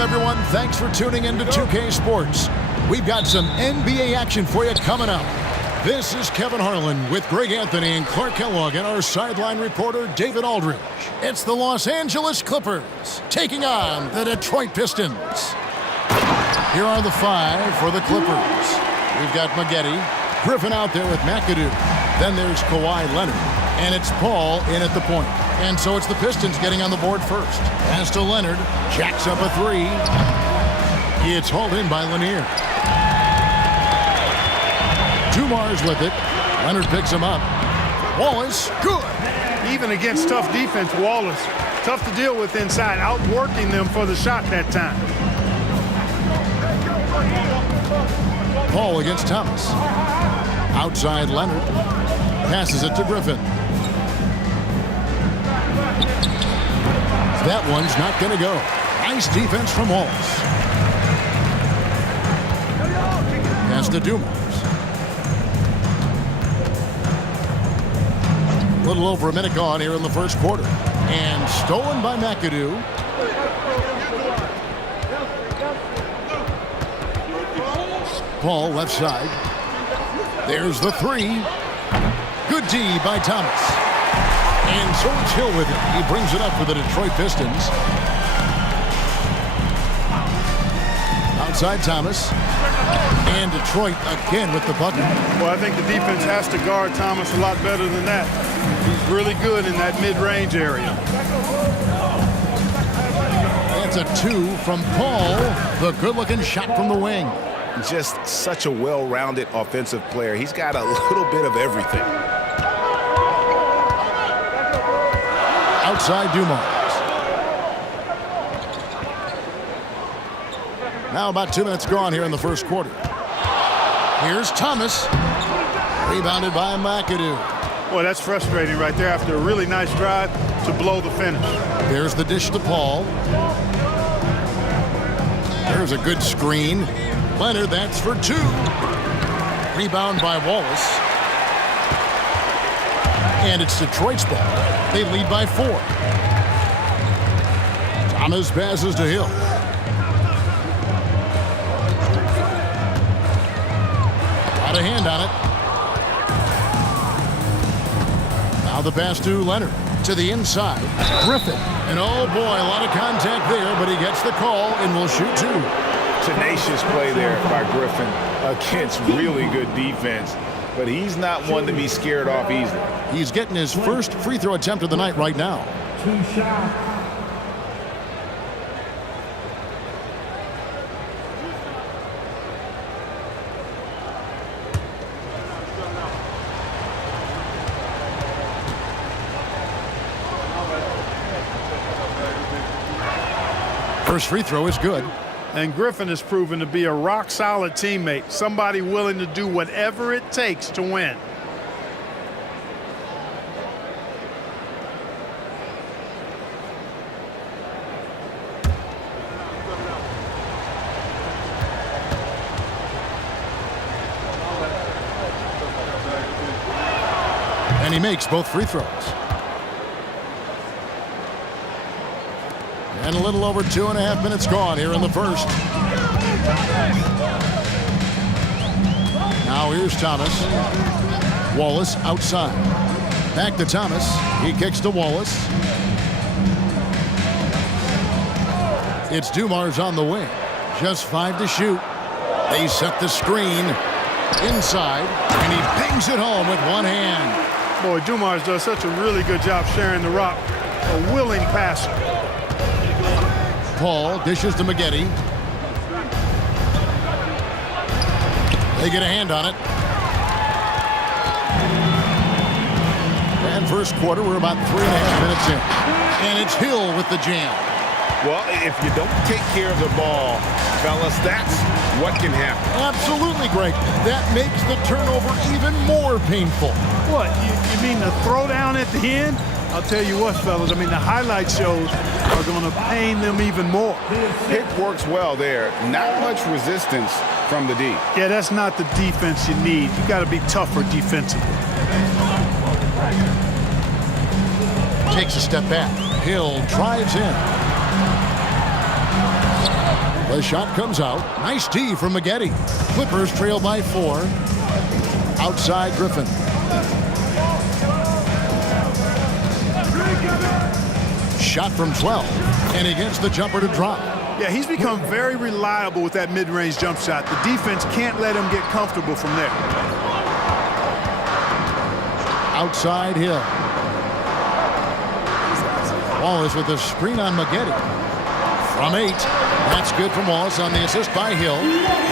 Welcome, everyone. Thanks for tuning in to 2K Sports. We've got some NBA action for you coming up. This is Kevin Harlan with Greg Anthony and Clark Kellogg and our sideline reporter, David Aldridge. It's the Los Angeles Clippers taking on the Detroit Pistons. Here are the five for the Clippers. We've got Maggette, Griffin out there with McAdoo. Then there's Kawhi Leonard. And it's Paul in at the point. And so it's the Pistons getting on the board first. Pass to Leonard. Jacks up a three. It's hauled in by Lanier. Dumars with it. Leonard picks him up. Wallace, good. Even against tough defense, Wallace, tough to deal with inside, outworking them for the shot that time. Paul against Thomas. Outside Leonard. Passes it to Griffin. That one's not going to go. Nice defense from Wallace. Pass to Dumars. A little over a minute gone here in the first quarter. And stolen by McAdoo. Paul left side. There's the three. Good D by Thomas. And so it's Hill with it. He brings it up for the Detroit Pistons. Outside Thomas. And Detroit again with the bucket. Well, I think the defense has to guard Thomas a lot better than that. He's really good in that mid-range area. That's a two from Paul. The good-looking shot from the wing. Just such a well-rounded offensive player. He's got a little bit of everything. Outside Dumars. Now about 2 minutes gone here in the first quarter. Here's Thomas. Rebounded by McAdoo. Boy, that's frustrating right there after a really nice drive to blow the finish. There's the dish to Paul. There's a good screen. Leonard, that's for two. Rebound by Wallace. And it's Detroit's ball. They lead by 4. Thomas passes to Hill. Got a hand on it. Now the pass to Leonard. To the inside. Griffin. And oh boy, a lot of contact there, but he gets the call and will shoot two. Tenacious play there by Griffin against really good defense. But he's not one to be scared off easily. He's getting his first free throw attempt of the night right now. 2 shots. First free throw is good. And Griffin has proven to be a rock-solid teammate, somebody willing to do whatever it takes to win. And he makes both free throws. And a little over 2.5 minutes gone here in the first. Now here's Thomas. Wallace outside. Back to Thomas. He kicks to Wallace. It's Dumars on the wing. Just 5 to shoot. They set the screen inside, and he bangs it home with one hand. Boy, Dumars does such a really good job sharing the rock. A willing passer. Paul dishes to Maggette. They get a hand on it. And first quarter, we're about 3.5 minutes in. And it's Hill with the jam. Well, if you don't take care of the ball, fellas, that's what can happen. Absolutely, Greg. That makes the turnover even more painful. What, you mean the throwdown at the end? I'll tell you what, fellas, I mean, the highlight shows are going to pain them even more. Pick works well there. Not much resistance from the D. Yeah, that's not the defense you need. You got to be tougher defensively. Takes a step back. Hill drives in. The shot comes out. Nice D from Maggette. Clippers trail by 4. Outside Griffin. Shot from 12. And he gets the jumper to drop. Yeah, he's become very reliable with that mid-range jump shot. The defense can't let him get comfortable from there. Outside Hill. Wallace with a screen on Maggette. From 8. That's good from Wallace on the assist by Hill.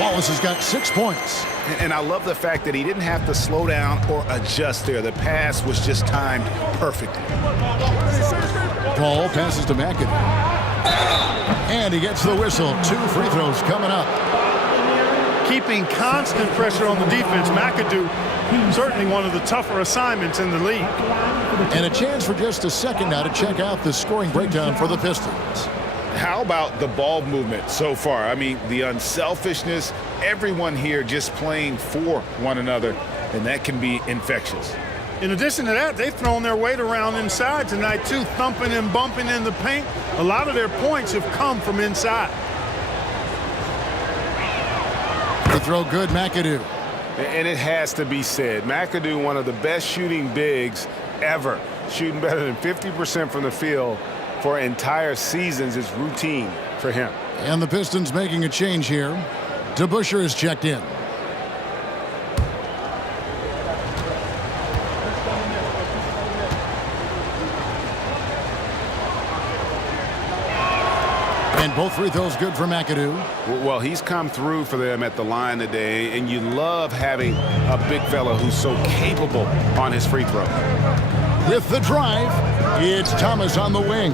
Wallace has got 6 points. And I love the fact that he didn't have to slow down or adjust there. The pass was just timed perfectly. Paul passes to Maggette. And he gets the whistle. 2 free throws coming up. Keeping constant pressure on the defense. McAdoo, certainly one of the tougher assignments in the league. And a chance for just a second now to check out the scoring breakdown for the Pistons. How about the ball movement so far? I mean, the unselfishness, everyone here just playing for one another, and that can be infectious. In addition to that, they've thrown their weight around inside tonight, too, thumping and bumping in the paint. A lot of their points have come from inside. The throw good, McAdoo. And it has to be said, McAdoo, one of the best shooting bigs ever, shooting better than 50% from the field for entire seasons is routine for him. And the Pistons making a change here. DeBusschere is checked in. And both free throws good for McAdoo. Well, he's come through for them at the line today, and you love having a big fella who's so capable on his free throw. With the drive, it's Thomas on the wing.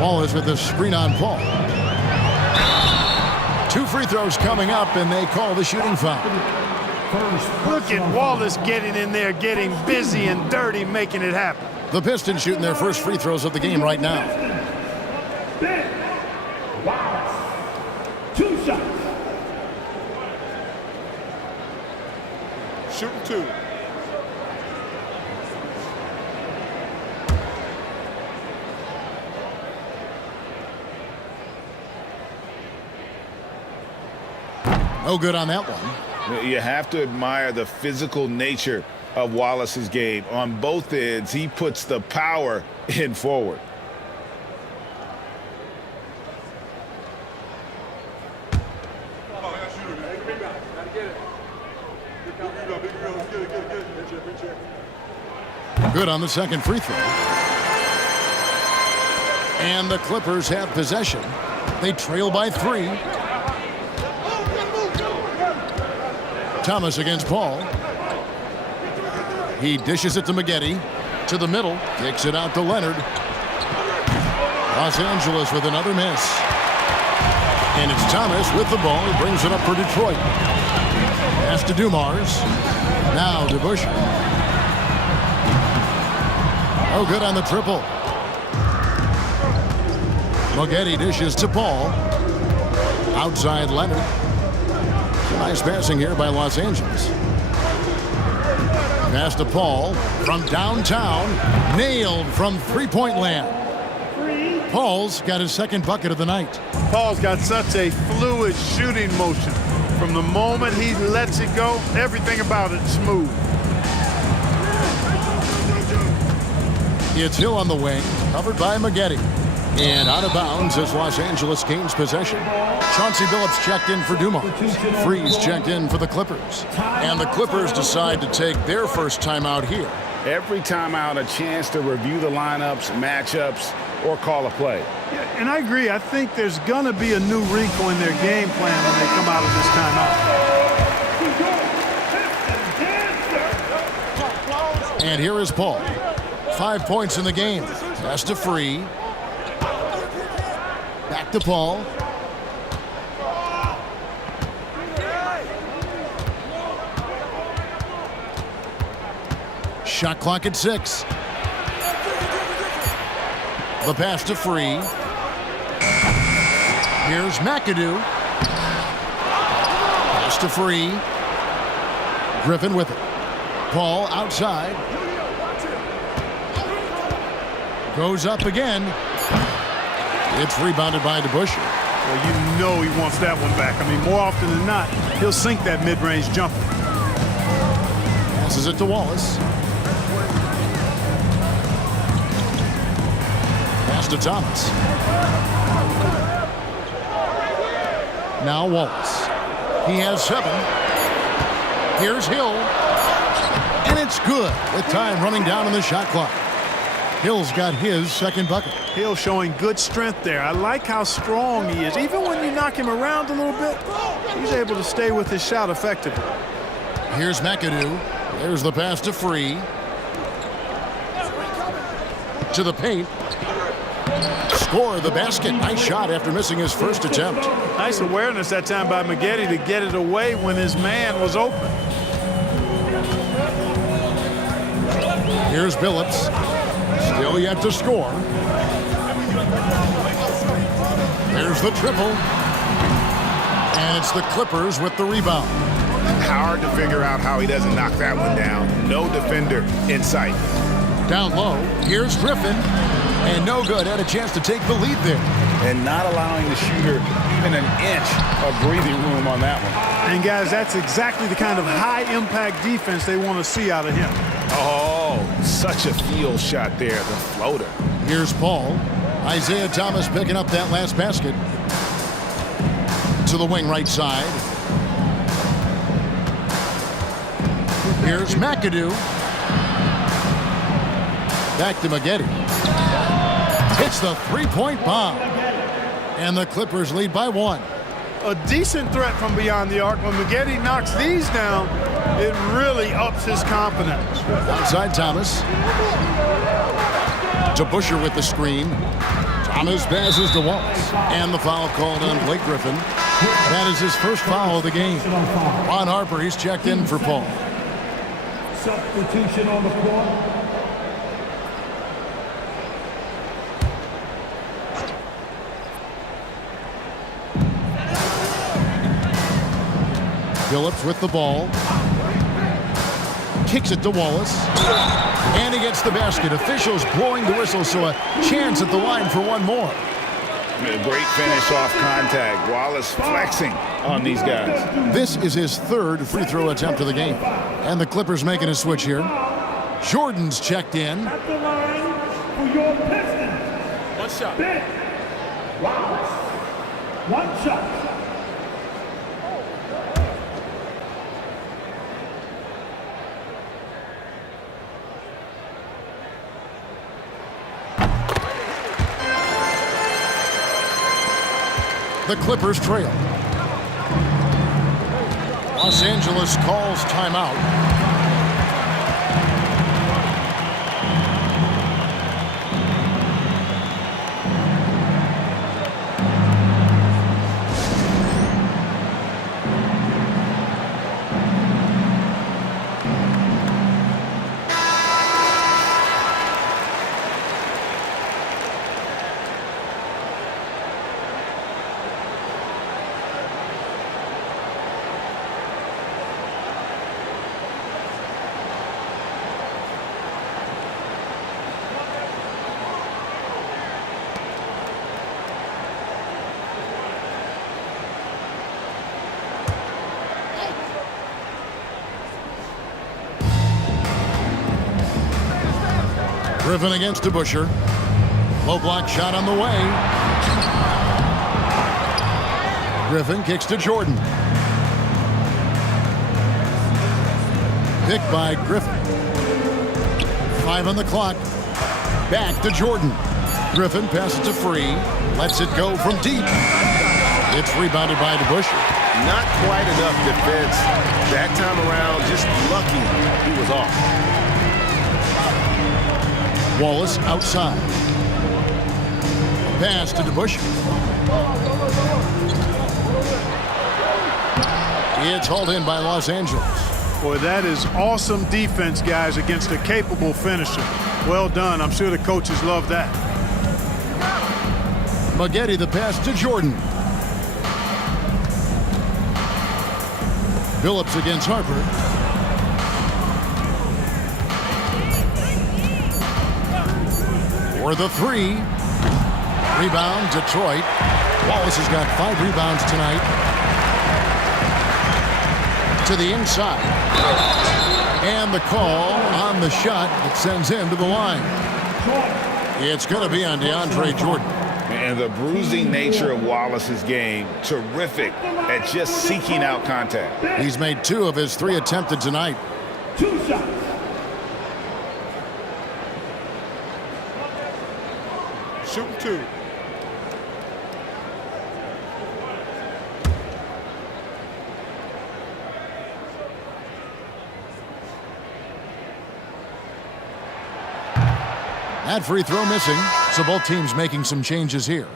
Wallace with the screen on Paul. 2 free throws coming up, and they call the shooting foul. Look at Wallace getting in there, getting busy and dirty, making it happen. The Pistons shooting their first free throws of the game right now. Wallace, 2 shots. Shooting 2. No good on that one. You have to admire the physical nature of Wallace's game. On both ends, he puts the power in forward. Good on the second free throw. And the Clippers have possession. They trail by 3. Thomas against Paul. He dishes it to Maggette. To the middle. Kicks it out to Leonard. Los Angeles with another miss. And it's Thomas with the ball. He brings it up for Detroit. Pass to Dumars. Now DeBusschere. Oh, good on the triple. Maggette dishes to Paul. Outside Leonard. Nice passing here by Los Angeles. Pass to Paul from downtown. Nailed from three-point land. Paul's got his second bucket of the night. Paul's got such a fluid shooting motion. From the moment he lets it go, everything about it smooth. It's Hill on the wing, covered by Maggette. And out of bounds as Los Angeles gains possession. Chauncey Billups checked in for Dumars. Freeze checked in for the Clippers. And the Clippers decide to take their first timeout here. Every timeout, a chance to review the lineups, matchups, or call a play. Yeah, and I agree. I think there's going to be a new wrinkle in their game plan when they come out of this timeout. And here is Paul. 5 points in the game. Pass to Free. Back to Paul. Shot clock at 6. The pass to Free. Here's McAdoo. Pass to Free. Griffin with it. Paul outside. Goes up again. It's rebounded by DeBusschere. Well, you know he wants that one back. I mean, more often than not, he'll sink that mid-range jumper. Passes it to Wallace. Pass to Thomas. Now Wallace. He has 7. Here's Hill. And it's good with time running down on the shot clock. Hill's got his second bucket. Hill showing good strength there. I like how strong he is. Even when you knock him around a little bit, he's able to stay with his shot effectively. Here's McAdoo. There's the pass to Free. To the paint. Score the basket. Nice shot after missing his first attempt. Nice awareness that time by Maggette to get it away when his man was open. Here's Billups. Still yet to score. There's the triple. And it's the Clippers with the rebound. Hard to figure out how he doesn't knock that one down. No defender in sight. Down low. Here's Griffin. And no good. Had a chance to take the lead there. And not allowing the shooter even an inch of breathing room on that one. And guys, that's exactly the kind of high-impact defense they want to see out of him. Oh, such a field shot there, the floater. Here's Paul. Isaiah Thomas picking up that last basket. To the wing right side. Here's McAdoo. Back to Maggette. Hits the three-point bomb. And the Clippers lead by 1. A decent threat from beyond the arc. When Maggette knocks these down, it really ups his confidence. Outside Thomas. DeBusschere with the screen. Thomas passes to Wallace. And the foul called on Blake Griffin. That is his first foul of the game. Ron Harper, he's checked in for Paul. Substitution on the floor. Billups with the ball. Kicks it to Wallace. And he gets the basket. Officials blowing the whistle, so a chance at the line for one more. A great finish off contact. Wallace flexing on these guys. This is his third free throw attempt of the game. And the Clippers making a switch here. Jordan's checked in. At the line for your Pistons. One shot. Ben Wallace. One shot. The Clippers trail. Los Angeles calls timeout. Griffin against DeBusschere. Low block shot on the way. Griffin kicks to Jordan. Picked by Griffin. 5 on the clock. Back to Jordan. Griffin passes to Free. Lets it go from deep. It's rebounded by DeBusschere. Not quite enough defense that time around. Just lucky he was off. Wallace outside. Pass to DeBusschere. It's hauled in by Los Angeles. Boy, that is awesome defense, guys, against a capable finisher. Well done. I'm sure the coaches love that. Maggette the pass to Jordan. Billups against Harper. For the three. Rebound, Detroit. Wallace has got 5 rebounds tonight. To the inside. And the call on the shot that sends him to the line. It's going to be on DeAndre Jordan. And the bruising nature of Wallace's game, terrific at just seeking out contact. He's made 2 of his 3 attempted tonight. 2 shots. Shooting 2. That free throw missing, so both teams making some changes here.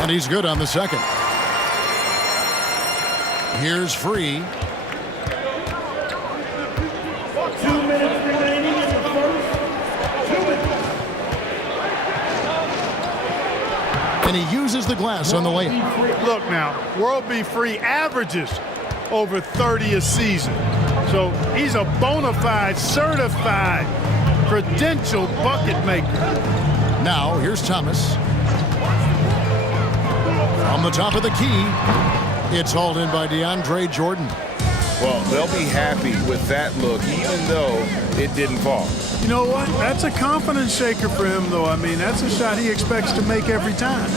And he's good on the second. Here's Free. 2 minutes remaining in the first. 2 minutes. And he uses the glass on the layup. Look now, World B. Free averages over 30 a season. So he's a bona fide, certified, credentialed bucket maker. Now, here's Thomas. From the top of the key, it's hauled in by DeAndre Jordan. Well, they'll be happy with that look, even though it didn't fall. You know what? That's a confidence shaker for him, though. I mean, that's a shot he expects to make every time.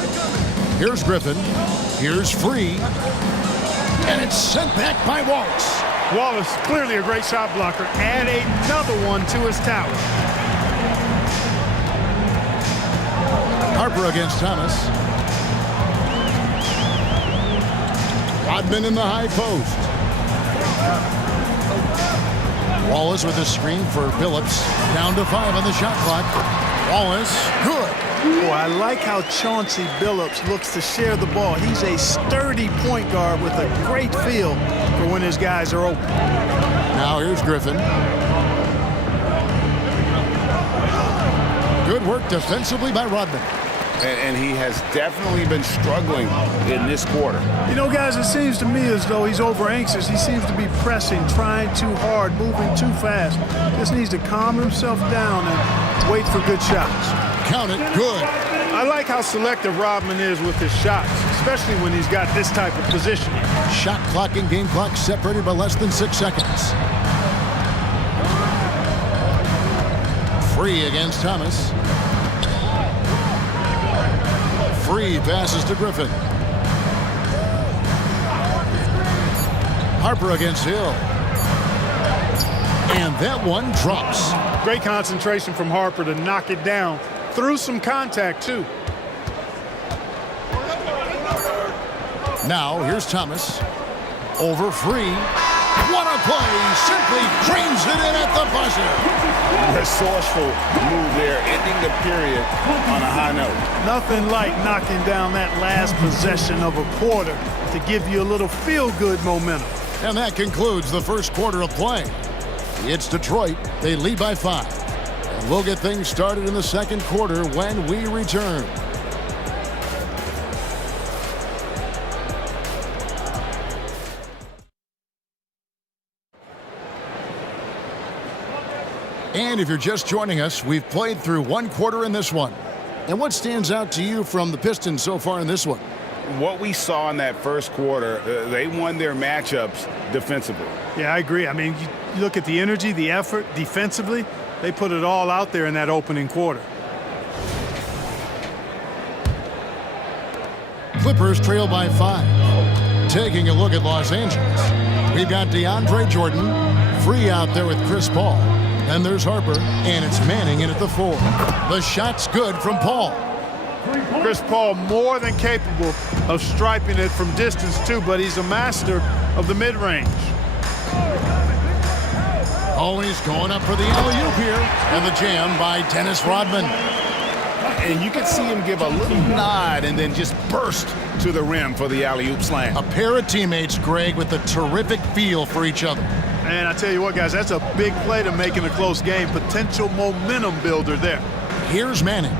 Here's Griffin. Here's Free. And it's sent back by Wallace. Wallace, clearly a great shot blocker. Add another one to his tower. Harper against Thomas. Rodman in the high post. Wallace with a screen for Billups. Down to 5 on the shot clock. Wallace, good. Boy, I like how Chauncey Billups looks to share the ball. He's a sturdy point guard with a great feel for when his guys are open. Now here's Griffin. Good work defensively by Rodman. And he has definitely been struggling in this quarter. You know, guys, it seems to me as though he's over anxious. He seems to be pressing, trying too hard, moving too fast. Just needs to calm himself down and wait for good shots. Count it, good. I like how selective Rodman is with his shots, especially when he's got this type of positioning. Shot clock and game clock separated by less than 6 seconds. Free against Thomas. Free passes to Griffin. Harper against Hill. And that one drops. Great concentration from Harper to knock it down through some contact, too. Now, here's Thomas. Over Free. What a play. Simply drains it in at the buzzer. Resourceful move there, ending the period on a high note. Nothing like knocking down that last possession of a quarter to give you a little feel-good momentum. And that concludes the first quarter of play. It's Detroit. They lead by 5. And we'll get things started in the second quarter when we return. And if you're just joining us, we've played through 1 quarter in this one. And what stands out to you from the Pistons so far in this one? What we saw in that first quarter, they won their matchups defensively. Yeah, I agree. I mean, you look at the energy, the effort defensively, they put it all out there in that opening quarter. Clippers trail by 5. Taking a look at Los Angeles. We've got DeAndre Jordan, Free out there with Chris Paul. Then there's Harper, and it's Manning in at the 4. The shot's good from Paul. Chris Paul more than capable of striping it from distance too, but he's a master of the mid-range. Oh, he's going up for the alley-oop here. And the jam by Dennis Rodman. And you can see him give a little nod and then just burst to the rim for the alley-oop slam. A pair of teammates, Greg, with a terrific feel for each other. And I tell you what, guys, that's a big play to make in a close game. Potential momentum builder there. Here's Manning.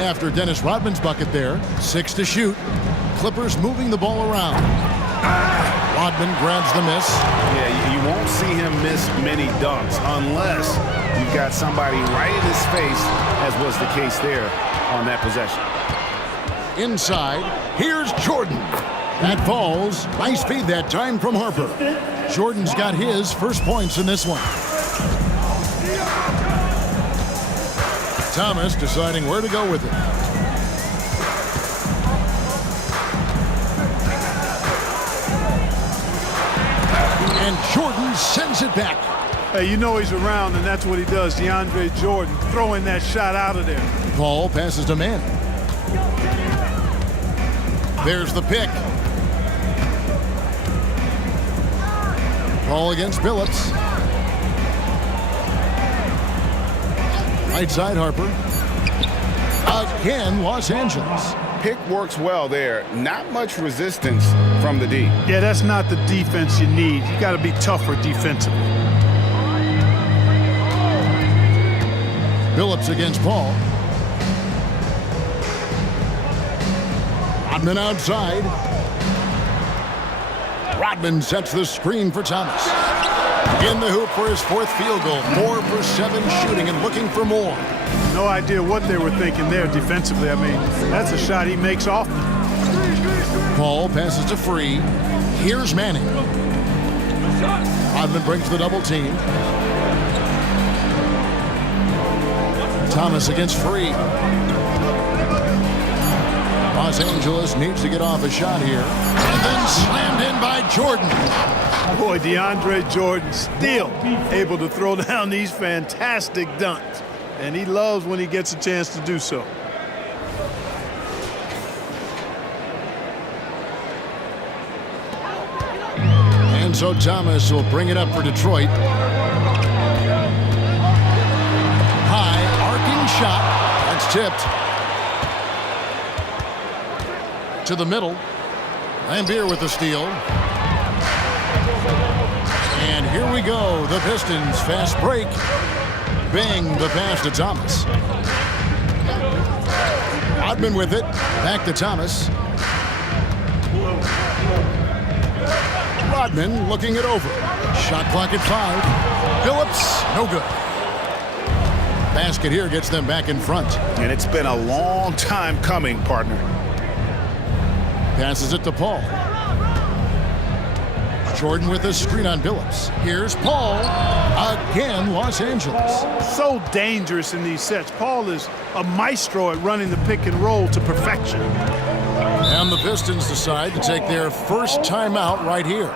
After Dennis Rodman's bucket there, 6 to shoot. Clippers moving the ball around. Rodman grabs the miss. Yeah, you won't see him miss many dunks unless you've got somebody right in his face, as was the case there on that possession. Inside, here's Jordan. That falls. Nice feed that time from Harper. Jordan's got his first points in this one. Thomas deciding where to go with it. And Jordan sends it back. Hey, you know he's around, and that's what he does. DeAndre Jordan throwing that shot out of there. Paul passes to Manning. There's the pick. Paul against Billups. Right side, Harper. Again, Los Angeles. Pick works well there. Not much resistance from the D. Yeah, that's not the defense you need. You got to be tougher defensively. Billups against Paul. Rodman outside. Rodman sets the screen for Thomas. In the hoop for his 4th field goal. 4 for 7 shooting and looking for more. No idea what they were thinking there defensively. I mean, that's a shot he makes often. Paul passes to Free. Here's Manning. Rodman brings the double team. Thomas against Free. Los Angeles needs to get off a shot here. And then slammed in by Jordan. Boy, DeAndre Jordan still able to throw down these fantastic dunks. And he loves when he gets a chance to do so. And so Thomas will bring it up for Detroit. High, arcing shot. That's tipped. To the middle. Lambier with the steal. And here we go. The Pistons fast break. Bang, the pass to Thomas. Rodman with it. Back to Thomas. Rodman looking it over. Shot clock at 5. Billups, no good. Basket here gets them back in front. And it's been a long time coming, partner. Passes it to Paul. Jordan with a screen on Billups. Here's Paul. Again, Los Angeles. So dangerous in these sets. Paul is a maestro at running the pick and roll to perfection. And the Pistons decide to take their first timeout right here.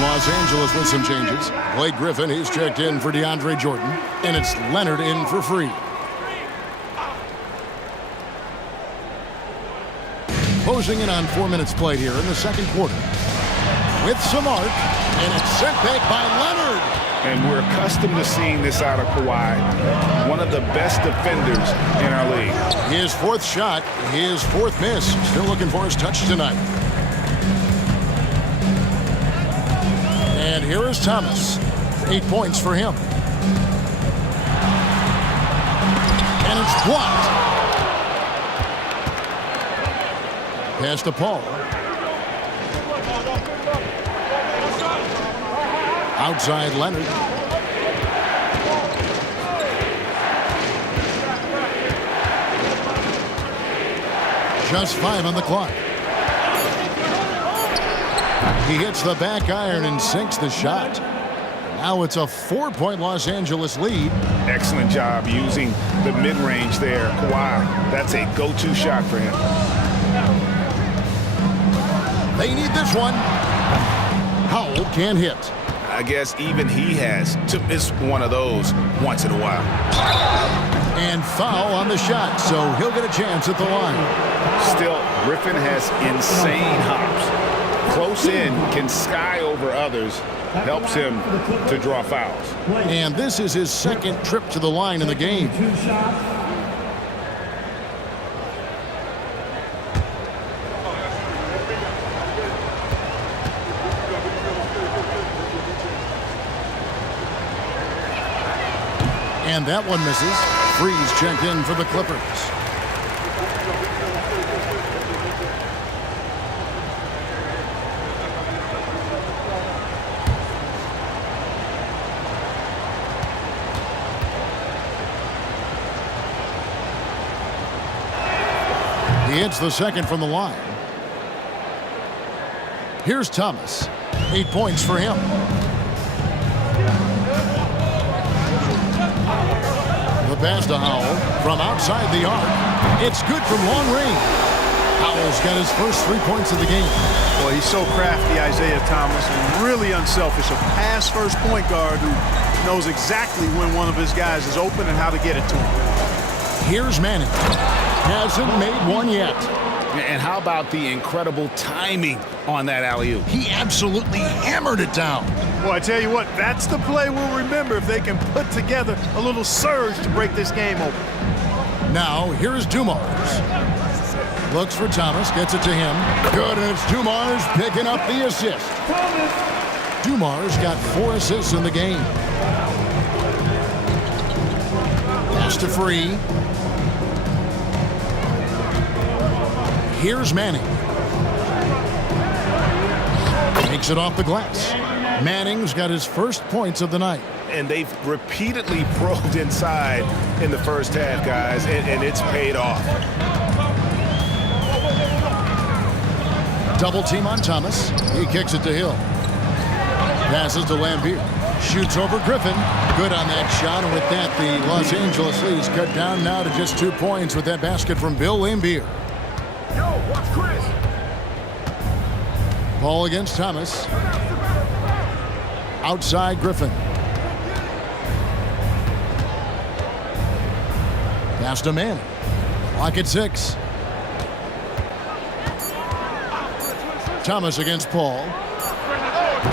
Los Angeles with some changes. Blake Griffin, he's checked in for DeAndre Jordan. And it's Leonard in for Free. Closing in on 4 minutes played here in the second quarter. With some arc, and it's sent back by Leonard. And we're accustomed to seeing this out of Kawhi. One of the best defenders in our league. His 4th shot, his 4th miss. Still looking for his touch tonight. And here is Thomas. 8 points for him. And it's blocked. Pass to Paul. Outside Leonard. Just 5 on the clock. He hits the back iron and sinks the shot. Now it's a 4-point Los Angeles lead. Excellent job using the mid-range there. Kawhi, that's a go-to shot for him. They need this one. Howell can't hit. I guess even he has to miss one of those once in a while. And foul on the shot, so he'll get a chance at the line. Still, Griffin has insane hops. Close in, can sky over others, helps him to draw fouls. And this is his second trip to the line in the game. And that one misses. Freeze checked in for the Clippers. He hits the second from the line. Here's Thomas. 8 points for him. The pass to Howell from outside the arc. It's good from long range. Howell's got his first 3 points of the game. Boy, he's so crafty, Isaiah Thomas, and really unselfish. A pass-first point guard who knows exactly when one of his guys is open and how to get it to him. Here's Manning. Hasn't made one yet. And how about the incredible timing on that alley-oop? He absolutely hammered it down. Boy, I tell you what, that's the play we'll remember if they can put together a little surge to break this game open. Now, here's Dumars. Looks for Thomas, gets it to him. Good, and it's Dumars picking up the assist. Dumars got 4 assists in the game. Pass to Free. Here's Manning. Takes it off the glass. Manning's got his first points of the night. And they've repeatedly probed inside in the first half, guys, and it's paid off. Double team on Thomas. He kicks it to Hill. Passes to Lambeer. Shoots over Griffin. Good on that shot, and with that, the Los Angeles Leafs cut down now to just 2 points with that basket from Bill Lambeer. Yo, watch Chris. Ball against Thomas. Outside Griffin. Pass to Manning. Clock at 6. Thomas against Paul.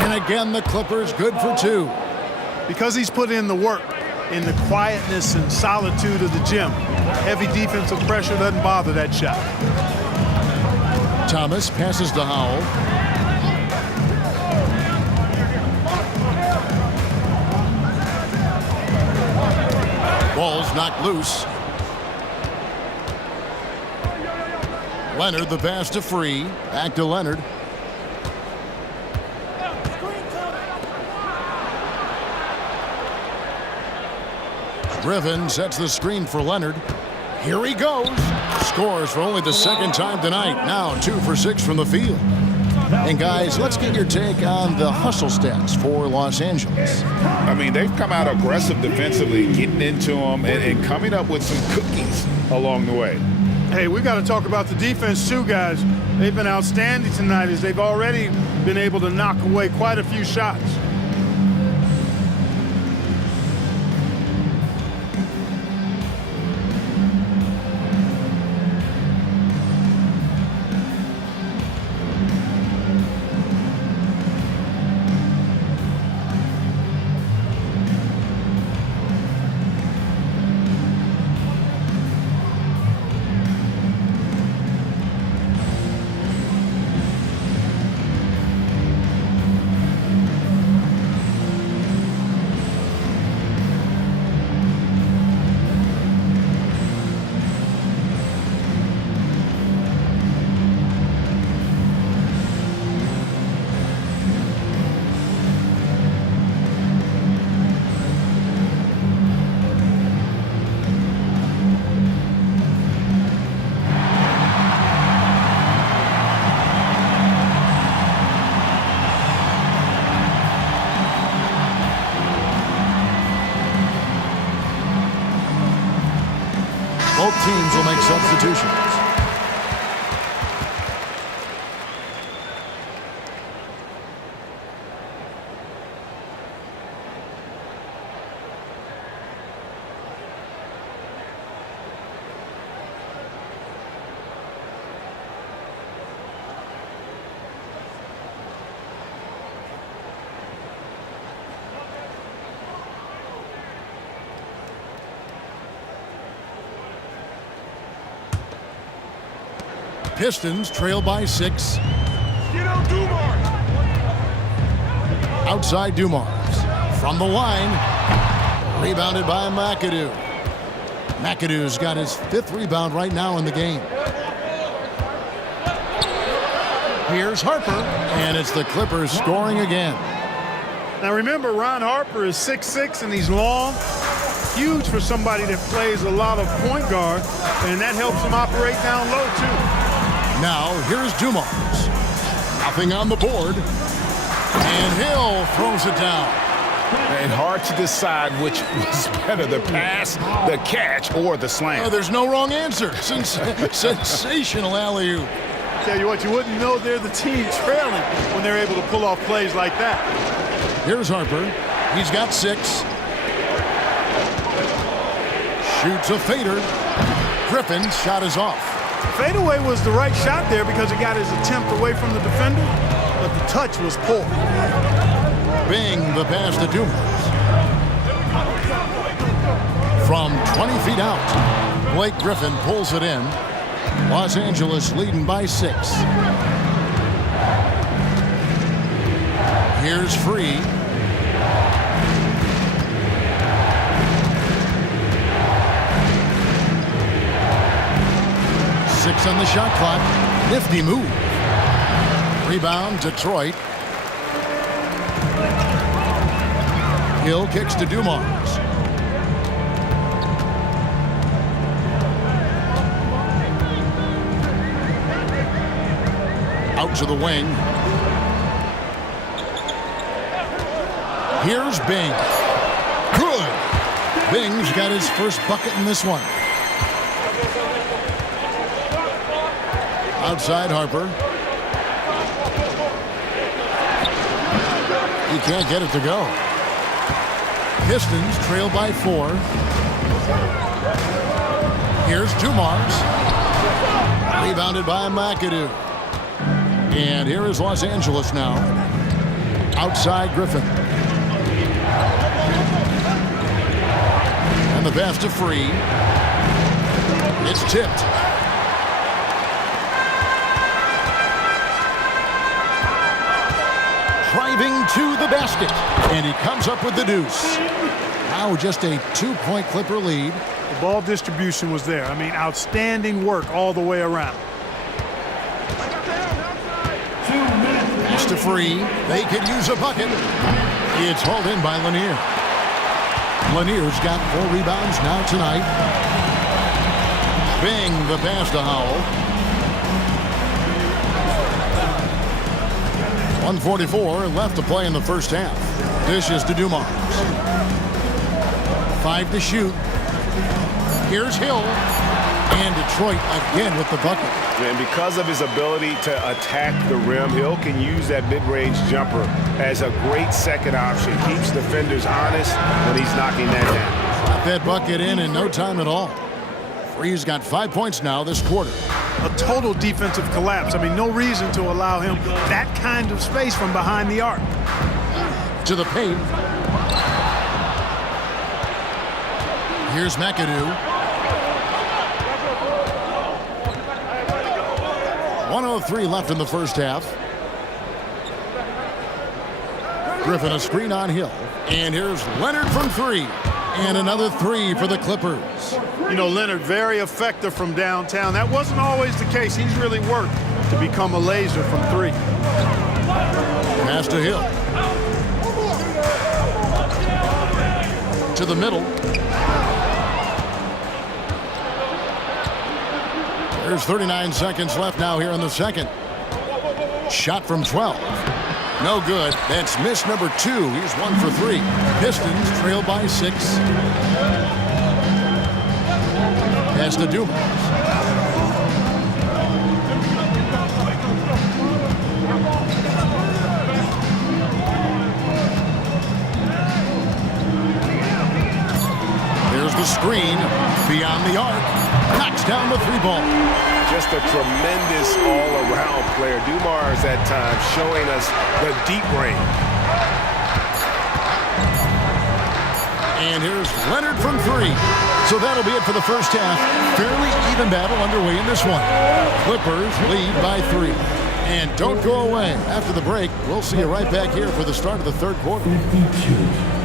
And again, the Clippers good for 2. Because he's put in the work, in the quietness and solitude of the gym, heavy defensive pressure doesn't bother that shot. Thomas passes to Howell. Ball's knocked loose. Leonard, the pass to Free. Back to Leonard. Griffin sets the screen for Leonard. Here he goes. Scores for only the second time tonight. Now 2 for 6 from the field. And guys, let's get your take on the hustle stats for Los Angeles. I mean, they've come out aggressive defensively, getting into them and coming up with some cookies along the way. Hey, we got to talk about the defense too, guys. They've been outstanding tonight as they've already been able to knock away quite a few shots. Both teams will make substitutions. Pistons trail by 6. Outside Dumars. From the line. Rebounded by McAdoo. McAdoo's got his 5th rebound right now in the game. Here's Harper, and it's the Clippers scoring again. Now remember, Ron Harper is 6'6", and he's long. Huge for somebody that plays a lot of point guard, and that helps him operate down low, too. Now, here's Dumars. Nothing on the board. And Hill throws it down. And hard to decide which was better, the pass, the catch, or the slam. Oh, there's no wrong answer. Sensational alley-oop. Tell you what, you wouldn't know they're the team trailing when they're able to pull off plays like that. Here's Harper. He's got 6. Shoots a fader. Griffin's shot is off. Fadeaway was the right shot there because it got his attempt away from the defender, but the touch was poor. Bing the pass to Dumars. From 20 feet out, Blake Griffin pulls it in. Los Angeles leading by 6. Here's Free. Six on the shot clock. Nifty move. Rebound, Detroit. Hill kicks to Dumars. Out to the wing. Here's Bing. Good. Bing's got his first bucket in this one. Outside Harper. He can't get it to go. Pistons trail by 4. Here's Dumars. Rebounded by McAdoo. And here is Los Angeles now. Outside Griffin. And the pass to Free. It's tipped. Driving to the basket. And he comes up with the deuce. Now just a 2-point Clipper lead. The ball distribution was there. I mean, outstanding work all the way around. Pass to Free. They could use a bucket. It's hauled in by Lanier. Lanier's got 4 rebounds now tonight. Bing the pass to Howell. 1:44 left to play in the first half. Dishes to Dumars. 5 to shoot. Here's Hill. And Detroit again with the bucket. And because of his ability to attack the rim, Hill can use that mid-range jumper as a great second option. Keeps defenders honest when he's knocking that down. Got that bucket in no time at all. Free's got 5 points now this quarter. A total defensive collapse. I mean, no reason to allow him that kind of space from behind the arc. To the paint. Here's McAdoo. 1:03 left in the first half. Griffin a screen on Hill. And here's Leonard from 3. And another 3 for the Clippers. You know, Leonard, very effective from downtown. That wasn't always the case. He's really worked to become a laser from 3. Pass to Hill. To the middle. There's 39 seconds left now here in the second. Shot from 12. No good. That's miss number 2. He's 1 for 3. Pistons trail by 6. Pass to Dumars. There's the screen. Beyond the arc. Knocks down the 3-ball. Just a tremendous all-around player. Dumars at times showing us the deep range. And here's Leonard from three. So that'll be it for the first half. Fairly even battle underway in this one. Clippers lead by 3. And don't go away. After the break, we'll see you right back here for the start of the third quarter. 52.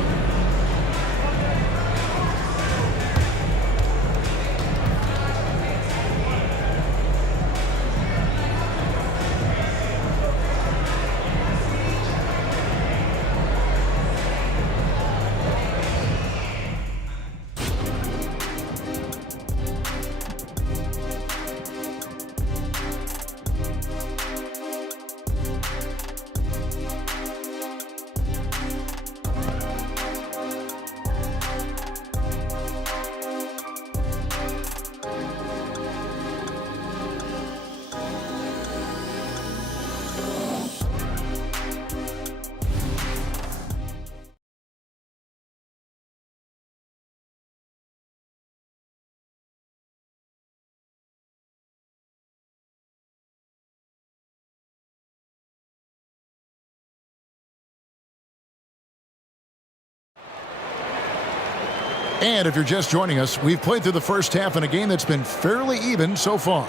And if you're just joining us, we've played through the first half in a game that's been fairly even so far.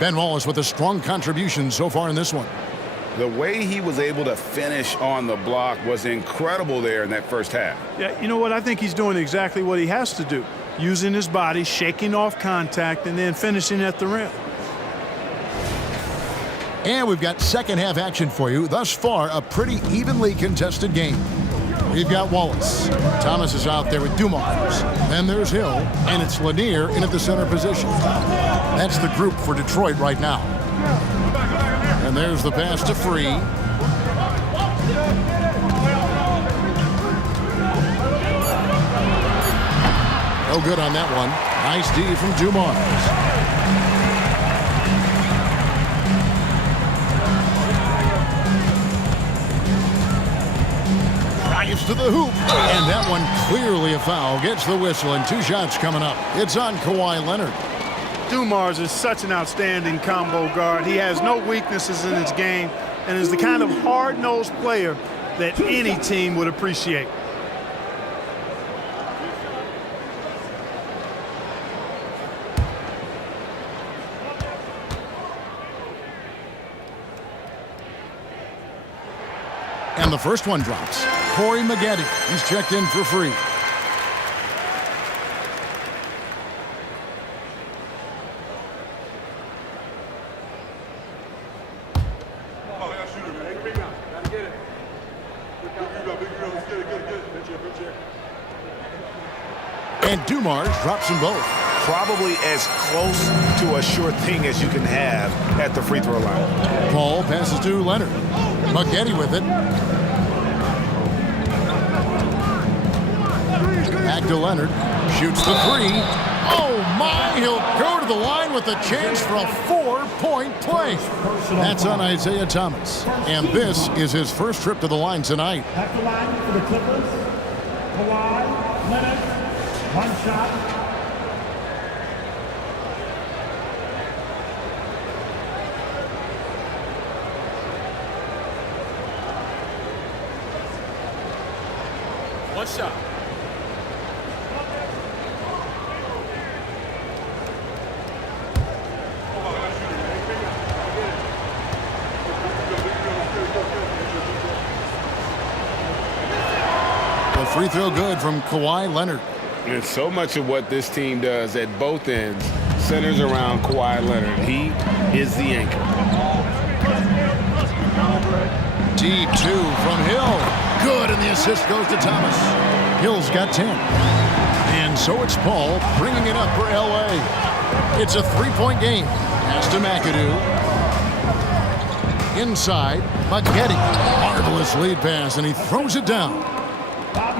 Ben Wallace with a strong contribution so far in this one. The way he was able to finish on the block was incredible there in that first half. Yeah, you know what? I think he's doing exactly what he has to do. Using his body, shaking off contact, and then finishing at the rim. And we've got second half action for you. Thus far, a pretty evenly contested game. We've got Wallace. Thomas is out there with Dumars. Then there's Hill, and it's Lanier in at the center position. That's the group for Detroit right now. And there's the pass to Free. No good on that one. Nice D from Dumars. To the hoop, and that one clearly a foul. Gets the whistle, and 2 shots coming up. It's on Kawhi Leonard. Dumars is such an outstanding combo guard. He has no weaknesses in his game and is the kind of hard-nosed player that any team would appreciate. And the first one drops. Corey Maggette. He's checked in for Free. And Dumars drops them both. Probably as close to a sure thing as you can have at the free throw line. Paul passes to Leonard. Maggette with it. Back to Leonard. Shoots the 3. Oh, my. He'll go to the line with a chance for a 4-point play. That's on Isaiah Thomas. And this is his first trip to the line tonight. At the line for the Clippers, Kawhi Leonard, 1 shot. One shot. The free throw good from Kawhi Leonard. And so much of what this team does at both ends centers around Kawhi Leonard. He is the anchor. D2 from Hill. Good, and the assist goes to Thomas. Hill's got 10. And so it's Paul bringing it up for L.A. It's a 3-point game. Pass to McAdoo. Inside, Maggette. Marvelous lead pass, and he throws it down.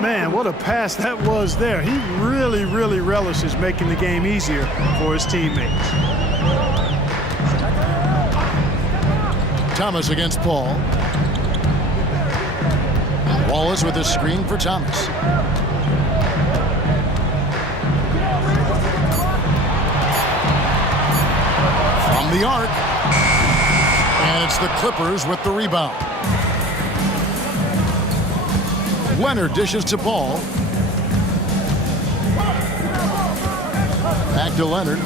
Man, what a pass that was there. He really, really relishes making the game easier for his teammates. Thomas against Paul. Wallace with a screen for Thomas. From the arc. And it's the Clippers with the rebound. Leonard dishes to Paul. Back to Leonard.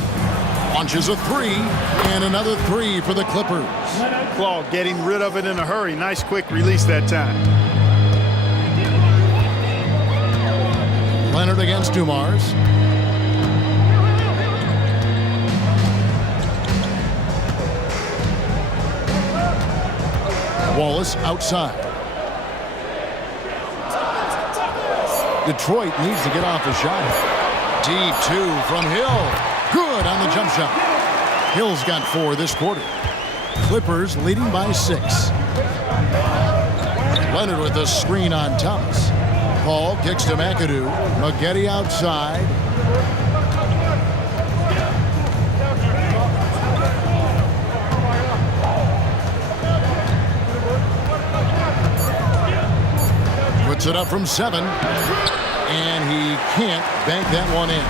Launches a three, and another three for the Clippers. Claw getting rid of it in a hurry. Nice quick release that time. Leonard against Dumars. Wallace outside. Detroit needs to get off a shot. Deep two from Hill. Good on the jump shot. Hill's got 4 this quarter. Clippers leading by 6. Leonard with a screen on Thomas. Paul kicks to McAdoo. Maggette outside. Puts it up from 7. And he can't bank that one in.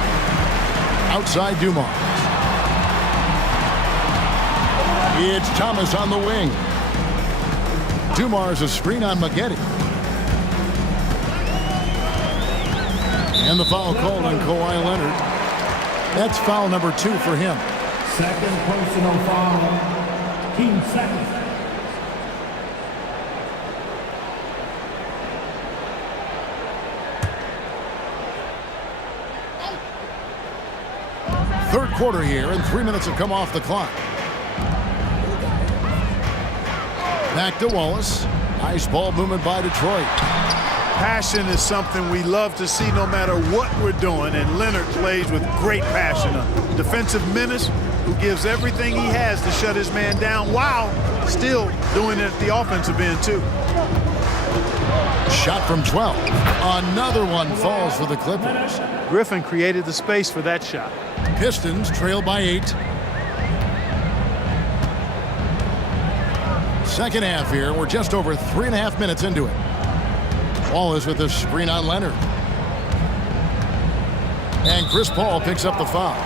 Outside Dumars. It's Thomas on the wing. Dumars a screen on Maggette. And the foul called on Kawhi Leonard. That's foul number 2 for him. Second personal foul. Team second. Third quarter here, and 3 minutes have come off the clock. Back to Wallace. Nice ball movement by Detroit. Passion is something we love to see no matter what we're doing, and Leonard plays with great passion. A defensive menace who gives everything he has to shut his man down while still doing it at the offensive end, too. Shot from 12. Another one falls for the Clippers. Griffin created the space for that shot. Pistons trail by 8. Second half here. We're just over 3.5 minutes into it. Wallace with a screen on Leonard. And Chris Paul picks up the foul.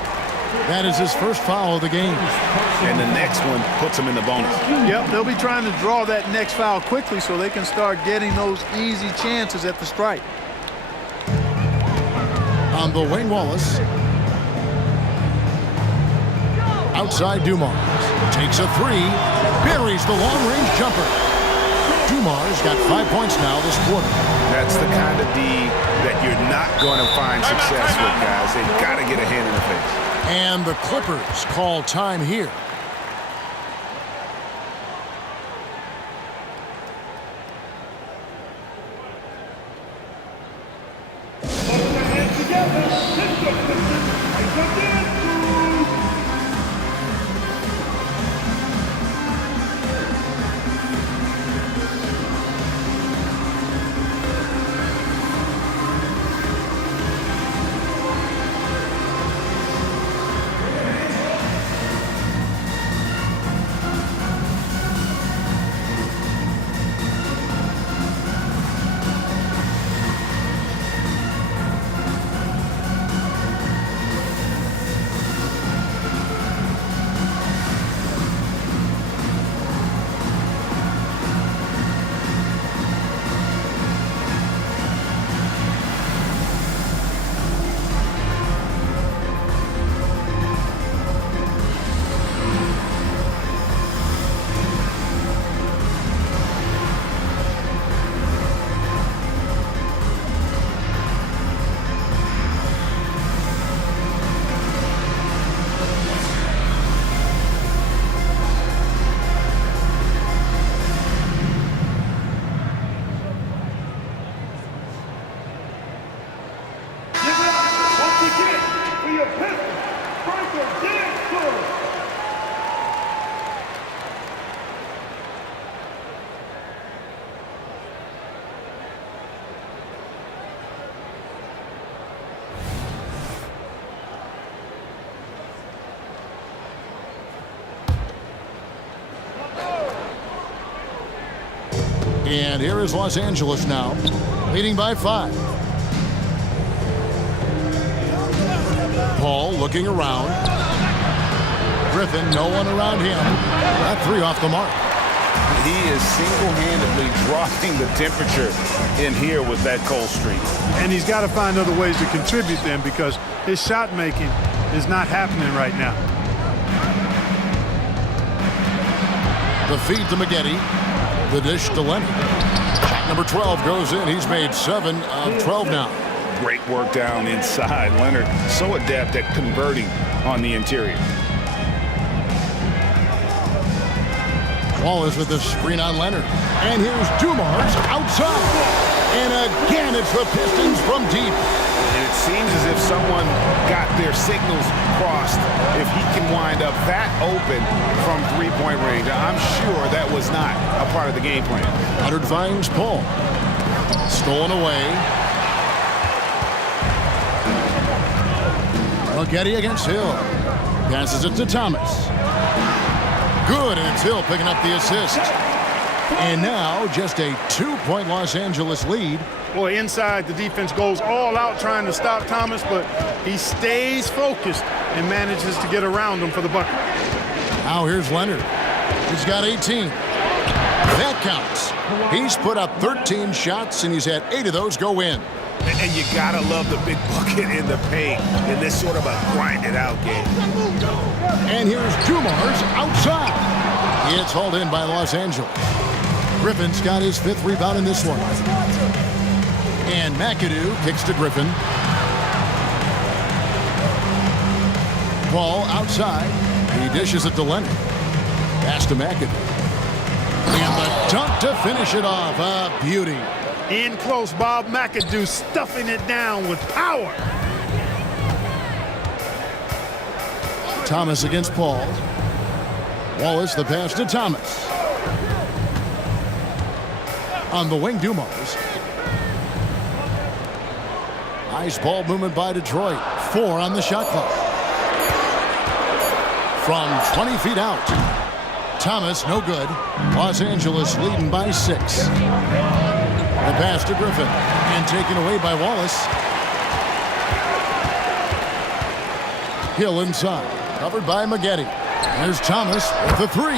That is his first foul of the game. And the next one puts him in the bonus. Yep, they'll be trying to draw that next foul quickly so they can start getting those easy chances at the stripe. On the wing, Wallace. Outside Dumars. Takes a 3. Buries the long-range jumper. Dumars got 5 points now this quarter. That's the kind of D that you're not going to find success with, guys. They've got to get a hand in the face. And the Clippers call time here. And here is Los Angeles now, leading by 5. Paul looking around. Griffin, no one around him. That 3 off the mark. He is single-handedly dropping the temperature in here with that cold streak. And he's got to find other ways to contribute then, because his shot making is not happening right now. The feed to Maggette. The dish to Leonard. Shot number 12 goes in. He's made 7 of 12 now. Great work down inside. Leonard so adept at converting on the interior. Wallace with the screen on Leonard. And here's Dumars outside. And again, it's the Pistons from deep. And it seems as if someone got their signals crossed. If he can wind up that open from three-point range, I'm sure that was not a part of the game plan. Leonard finds Paul. Stolen away. Maggette against Hill. Passes it to Thomas. Good, and it's Hill picking up the assist. And now just a 2-point Los Angeles lead. Boy, inside the defense goes all out trying to stop Thomas, but he stays focused and manages to get around him for the bucket. Now here's Leonard. He's got 18. That counts. He's put up 13 shots, and he's had 8 of those go in. And you gotta love the big bucket in the paint in this sort of a grind-it-out game. And here's Dumars outside. It's hauled in by Los Angeles. Griffin's got his 5th rebound in this one. And McAdoo kicks to Griffin. Paul outside. He dishes it to Leonard. Pass to McAdoo. And the dunk to finish it off. A beauty. In close, Bob McAdoo stuffing it down with power. Thomas against Paul. Wallace the pass to Thomas. On the wing, Dumars. Nice ball movement by Detroit. 4 on the shot clock. From 20 feet out. Thomas, no good. Los Angeles leading by 6. The pass to Griffin. And taken away by Wallace. Hill inside. Covered by Maggette. There's Thomas with the 3.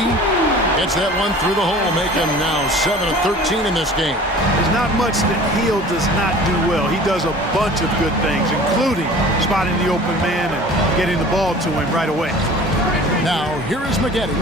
Gets that one through the hole, make him now 7 of 13 in this game. There's not much that Hill does not do well. He does a bunch of good things, including spotting the open man and getting the ball to him right away. Now, here is Maggette.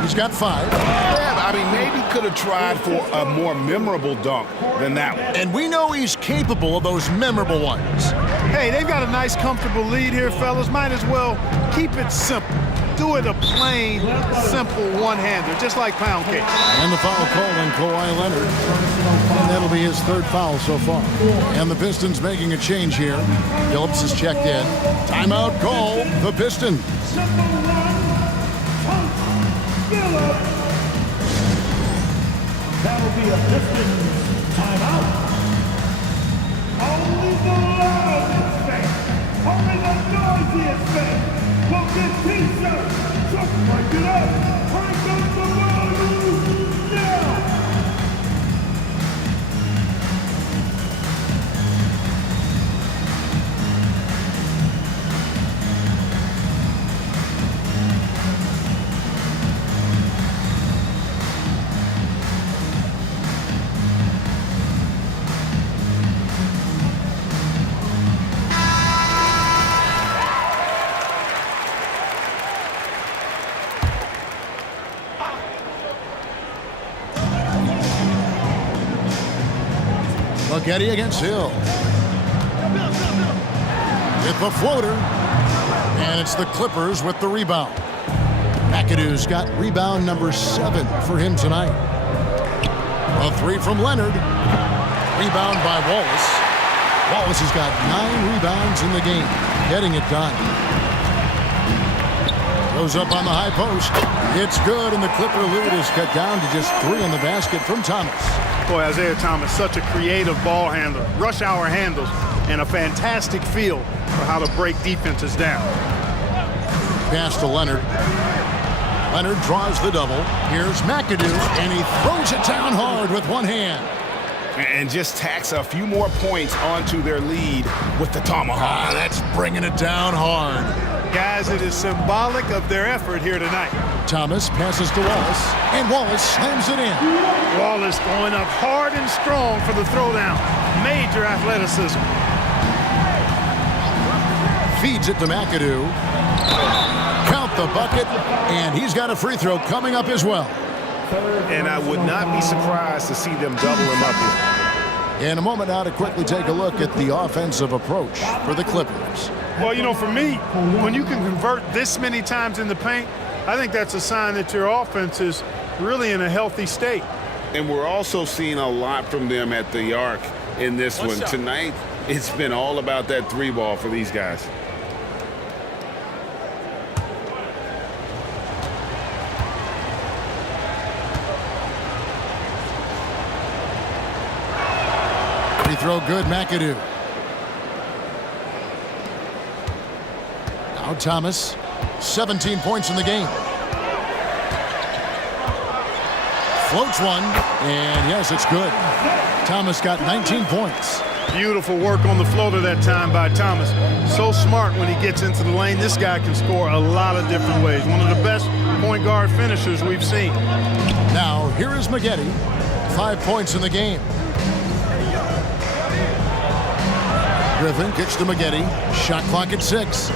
He's got 5. Yeah, I mean, maybe could have tried for a more memorable dunk than that one. And we know he's capable of those memorable ones. Hey, they've got a nice, comfortable lead here, fellas. Might as well keep it simple. Do it a plain, simple one-hander, just like pound cake. And the foul call on Kawhi Leonard. And that'll be his 3rd foul so far. And the Pistons making a change here. Phillips has checked in. Timeout call, the Pistons. That'll be a Pistons timeout. Only the loudest fan, only the noisiest fan will get pizza. So crank it up, crank up the volume now. Maggette against Hill. With the floater. And it's the Clippers with the rebound. McAdoo's got rebound number 7 for him tonight. A 3 from Leonard. Rebound by Wallace. Wallace has got 9 rebounds in the game. Getting it done. Goes up on the high post. It's good, and the Clipper lead is cut down to just 3 in the basket from Thomas. Boy, Isaiah Thomas, such a creative ball handler, rush hour handles, and a fantastic feel for how to break defenses down. Pass to Leonard. Leonard draws the double. Here's McAdoo, and he throws it down hard with one hand. And just tacks a few more points onto their lead with the tomahawk. That's bringing it down hard. Guys, it is symbolic of their effort here tonight. Thomas passes to Wallace, and Wallace slams it in. Wallace going up hard and strong for the throwdown. Major athleticism. Feeds it to McAdoo. Count the bucket, and he's got a free throw coming up as well. And I would not be surprised to see them double him up here. In a moment now to quickly take a look at the offensive approach for the Clippers. Well, you know, for me, when you can convert this many times in the paint, I think that's a sign that your offense is really in a healthy state. And we're also seeing a lot from them at the arc in this one. Tonight, it's been all about that three ball for these guys. Free throw good, McAdoo. Now Thomas, 17 points in the game. Floats one, and yes, it's good. Thomas got 19 points. Beautiful work on the floater that time by Thomas. So smart when he gets into the lane. This guy can score a lot of different ways. One of the best point guard finishers we've seen. Now, here is Maggette. 5 points in the game. Griffin kicks to Maggette. Shot clock at 6.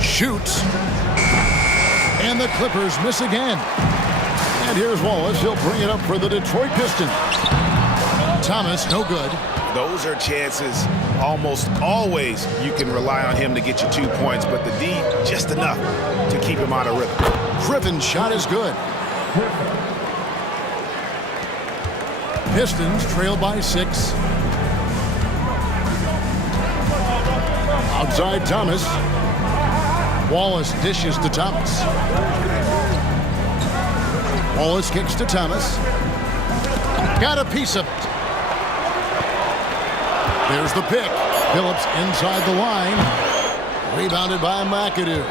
Shoots. And the Clippers miss again. And here's Wallace. He'll bring it up for the Detroit Pistons. Thomas, no good. Those are chances almost always you can rely on him to get you 2 points, but the D, just enough to keep him out of rhythm. Griffin's shot is good. Pistons trail by 6. Outside Thomas. Wallace dishes to Thomas. Wallace kicks to Thomas. Got a piece of it. There's the pick. Phillips inside the line. Rebounded by McAdoo.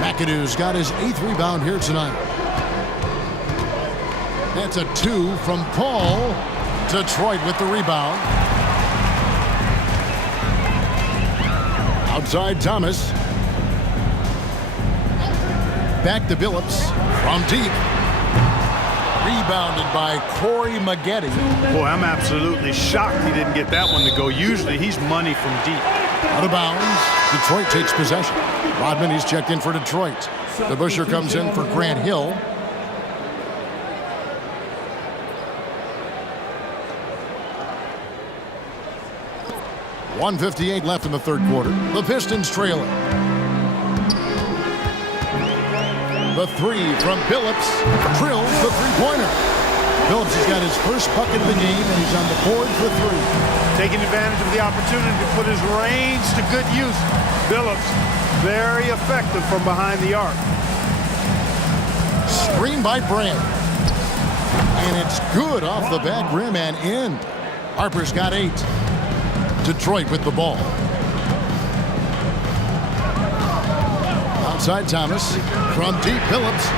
McAdoo's got his 8th rebound here tonight. That's a 2 from Paul. Detroit with the rebound. Outside Thomas. Back to Phillips from deep. Rebounded by Corey Maggette. Boy, I'm absolutely shocked he didn't get that one to go. Usually he's money from deep. Out of bounds. Detroit takes possession. Rodman, he's checked in for Detroit. DeBusschere comes in for Grant Hill. .158 left in the third quarter. The Pistons trailing. The 3 from Phillips drills the three-pointer. Phillips has got his first bucket of the game, and he's on the board for 3. Taking advantage of the opportunity to put his range to good use. Phillips, very effective from behind the arc. Screen by Brand. And it's good off the back rim and in. Harper's got 8. Detroit with the ball. Outside Thomas. From deep, Phillips.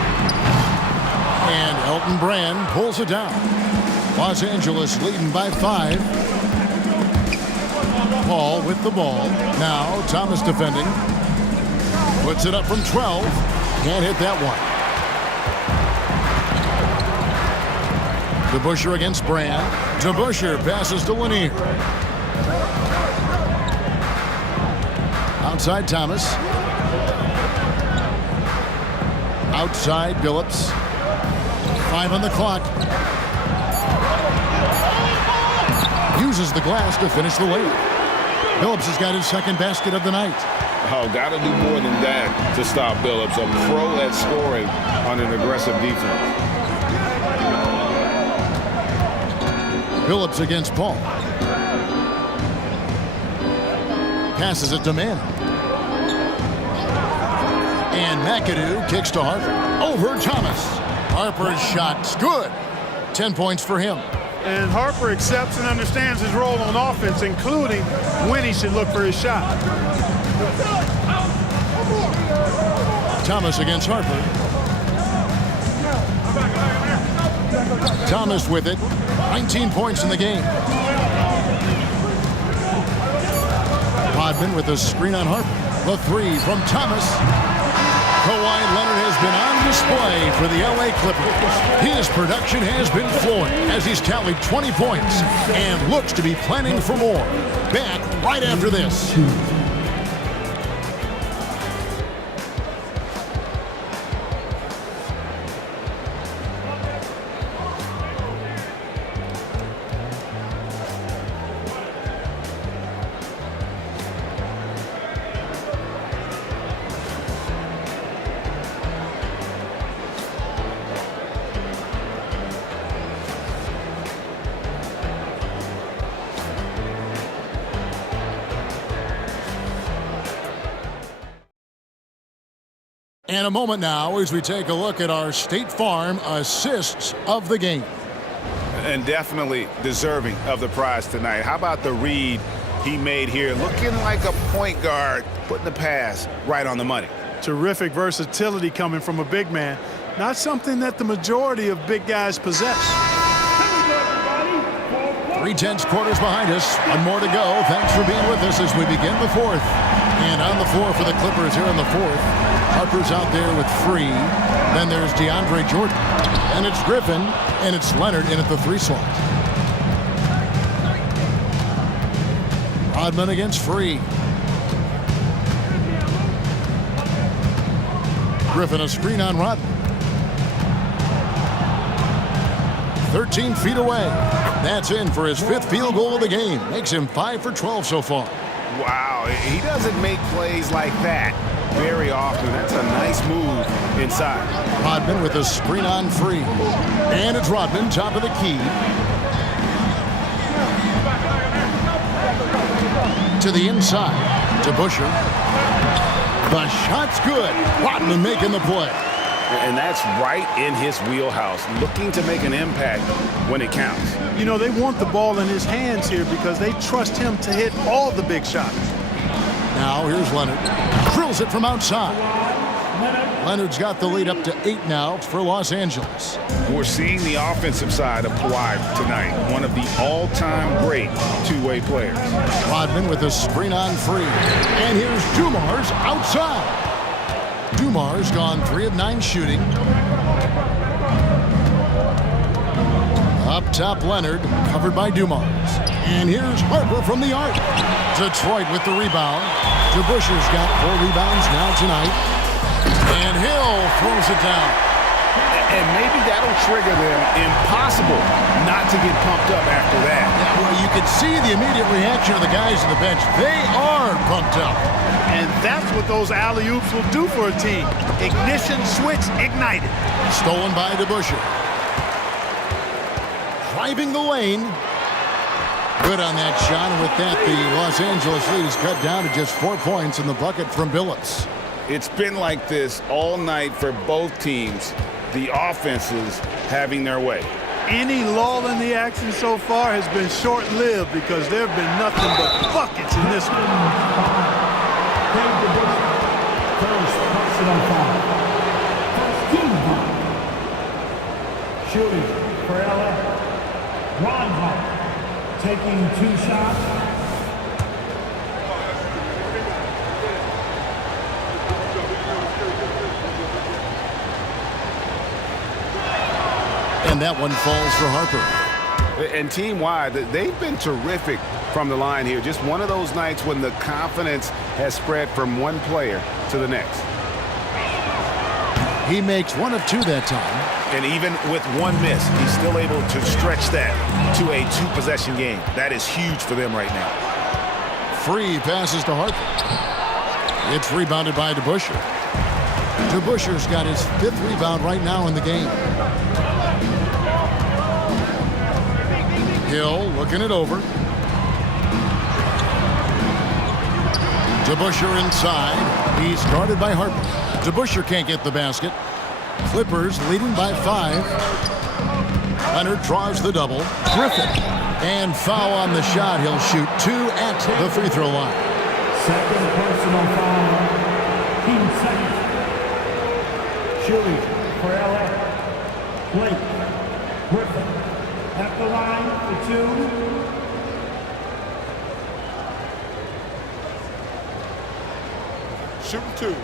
And Elton Brand pulls it down. Los Angeles leading by 5. Paul with the ball. Now Thomas defending. Puts it up from 12. Can't hit that one. DeBusschere against Brand. DeBusschere passes to Lanier. Outside Thomas. Outside Phillips. 5 on the clock. Uses the glass to finish the layup. Phillips has got his second basket of the night. Oh, got to do more than that to stop Phillips. A pro at scoring on an aggressive defense. Phillips against Paul. Passes it to Mann. And McAdoo kicks to Harper. Over Thomas. Harper's shot's good. 10 points for him. And Harper accepts and understands his role on offense, including when he should look for his shot. Thomas against Harper. Thomas with it. 19 points in the game. Rodman with a screen on Harper. The 3 from Thomas. Kawhi Leonard has been on display for the LA Clippers. His production has been flowing as he's tallied 20 points and looks to be planning for more. Back right after this. And a moment now as we take a look at our State Farm assists of the game. And definitely deserving of the prize tonight. How about the read he made here? Looking like a point guard, putting the pass right on the money. Terrific versatility coming from a big man. Not something that the majority of big guys possess. 3/10 quarters behind us. One more to go. Thanks for being with us as we begin the fourth. And on the floor for the Clippers here in the fourth, Harper's out there with Free. Then there's DeAndre Jordan. And it's Griffin. And it's Leonard in at the 3 slot. Rodman against Free. Griffin a screen on Rodman. 13 feet away. That's in for his 5th field goal of the game. Makes him 5 for 12 so far. Wow, he doesn't make plays like that very often. That's a nice move inside. Rodman with a screen on Free. And it's Rodman, top of the key. To the inside, to Busher. The shot's good. Rodman making the play. And that's right in his wheelhouse, looking to make an impact when it counts. You know, they want the ball in his hands here because they trust him to hit all the big shots. Now here's Leonard. Drills it from outside. Leonard's got the lead up to 8 now for Los Angeles. We're seeing the offensive side of Kawhi tonight, one of the all-time great two-way players. Rodman with a screen on Free. And here's Dumars outside. Dumars gone 3 of 9 shooting. Up top, Leonard, covered by Dumars. And here's Harper from the arc. Detroit with the rebound. DeBuscher's got 4 rebounds now tonight. And Hill throws it down. And maybe that'll trigger them. Impossible not to get pumped up after that. Yeah, well, you can see the immediate reaction of the guys on the bench. They are pumped up. And that's what those alley-oops will do for a team. Ignition switch ignited. Stolen by DeBuscher. Driving the lane. Good on that shot, and with that, the Los Angeles lead is cut down to just 4 points in the bucket from Billups. It's been like this all night for both teams. The offenses having their way. Any lull in the action so far has been short-lived because there have been nothing but buckets in this one. First personal foul. First team foul. Shooting for LA. Ron Hart taking 2 shots. And that one falls for Harper. And team-wide, they've been terrific from the line here. Just one of those nights when the confidence has spread from one player to the next. He makes 1 of 2 that time. And even with 1 miss, he's still able to stretch that to a 2-possession game. That is huge for them right now. Free passes to Harper. It's rebounded by DeBuscher. DeBuscher's got his 5th rebound right now in the game. Hill looking it over. DeBuscher inside. He's guarded by Harper. DeBuscher can't get the basket. Clippers leading by 5. Leonard draws the double. Griffin. And foul on the shot. He'll shoot 2 at the free throw line. Second personal foul. Team second. Shooting for LA. Blake Griffin at the line for 2. Shooting 2.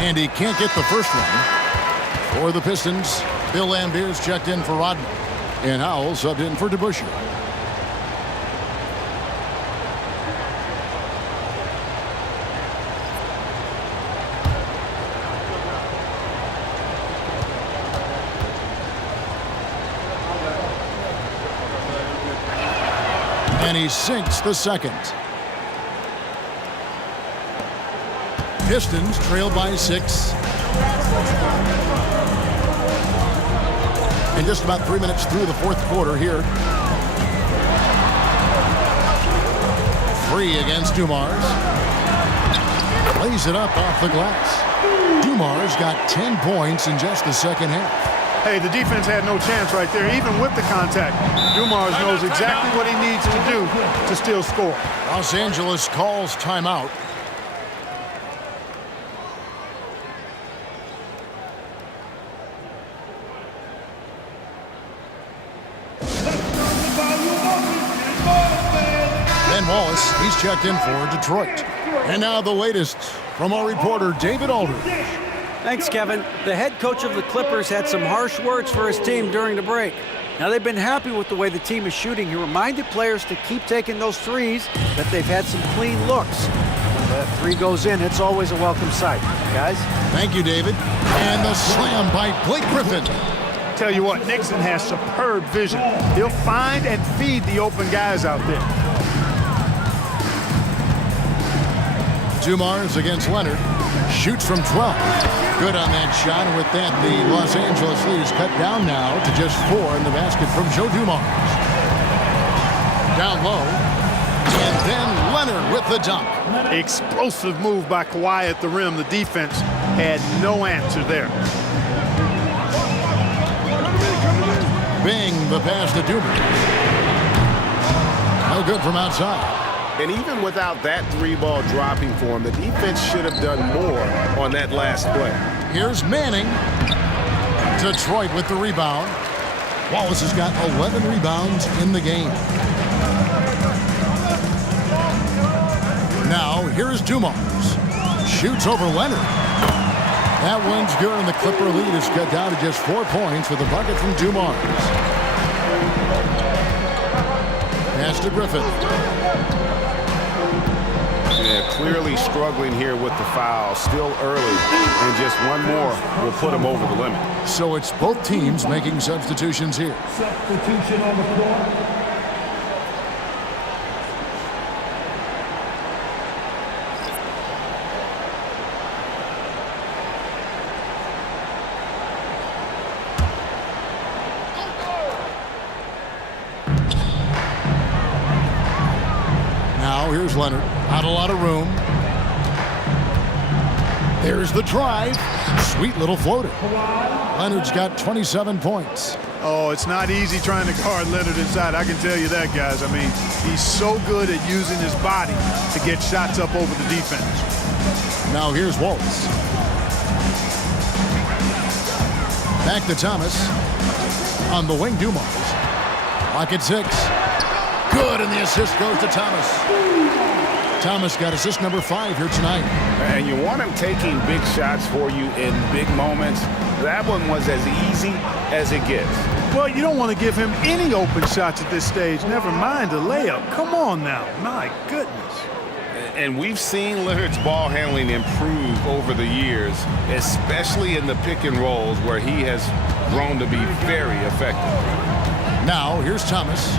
And he can't get the first one. For the Pistons, Bill Lambeer's checked in for Rodman. And Howell subbed in for DeBusschere. And he sinks the second. Pistons trail by 6. And just about 3 minutes through the fourth quarter here. 3 against Dumars. Lays it up off the glass. Dumars got 10 points in just the second half. Hey, the defense had no chance right there, even with the contact. Dumars knows exactly what he needs to do to still score. Los Angeles calls timeout. Ben Wallace, he's checked in for Detroit. And now the latest from our reporter, David Aldridge. Thanks, Kevin. The head coach of the Clippers had some harsh words for his team during the break. Now, they've been happy with the way the team is shooting. He reminded players to keep taking those threes, that they've had some clean looks. When that three goes in, it's always a welcome sight. Guys? Thank you, David. And the slam by Blake Griffin. Tell you what, Nixon has superb vision. He'll find and feed the open guys out there. Dumars against Leonard. Shoots from 12. Good on that shot. And with that, the Los Angeles lead is cut down now to just 4 in the basket from Joe Dumars. Down low. And then Leonard with the dunk. Explosive move by Kawhi at the rim. The defense had no answer there. Bing, the pass to Dumars. No good from outside. And even without that 3-ball dropping for him, the defense should have done more on that last play. Here's Manning. Detroit with the rebound. Wallace has got 11 rebounds in the game. Now, here's Dumars. Shoots over Leonard. That one's good, and the Clipper lead is cut down to just 4 points with a bucket from Dumars. Pass to Griffin. Yeah, clearly struggling here with the foul. Still early, and just one more will put him over the limit. So it's both teams making substitutions here. Substitution on the floor. Now here's Leonard. Not a lot of room. There's the drive. Sweet little floater. Leonard's got 27 points. Oh, it's not easy trying to guard Leonard inside. I can tell you that, guys. I mean, he's so good at using his body to get shots up over the defense. Now here's Wallace. Back to Thomas. On the wing, Dumars. Lock at 6. Good, and the assist goes to Thomas. Thomas got assist number 5 here tonight. And you want him taking big shots for you in big moments. That one was as easy as it gets. Well, you don't want to give him any open shots at this stage. Never mind a layup. Come on now. My goodness. And we've seen Leonard's ball handling improve over the years, especially in the pick and rolls where he has grown to be very effective. Now, here's Thomas.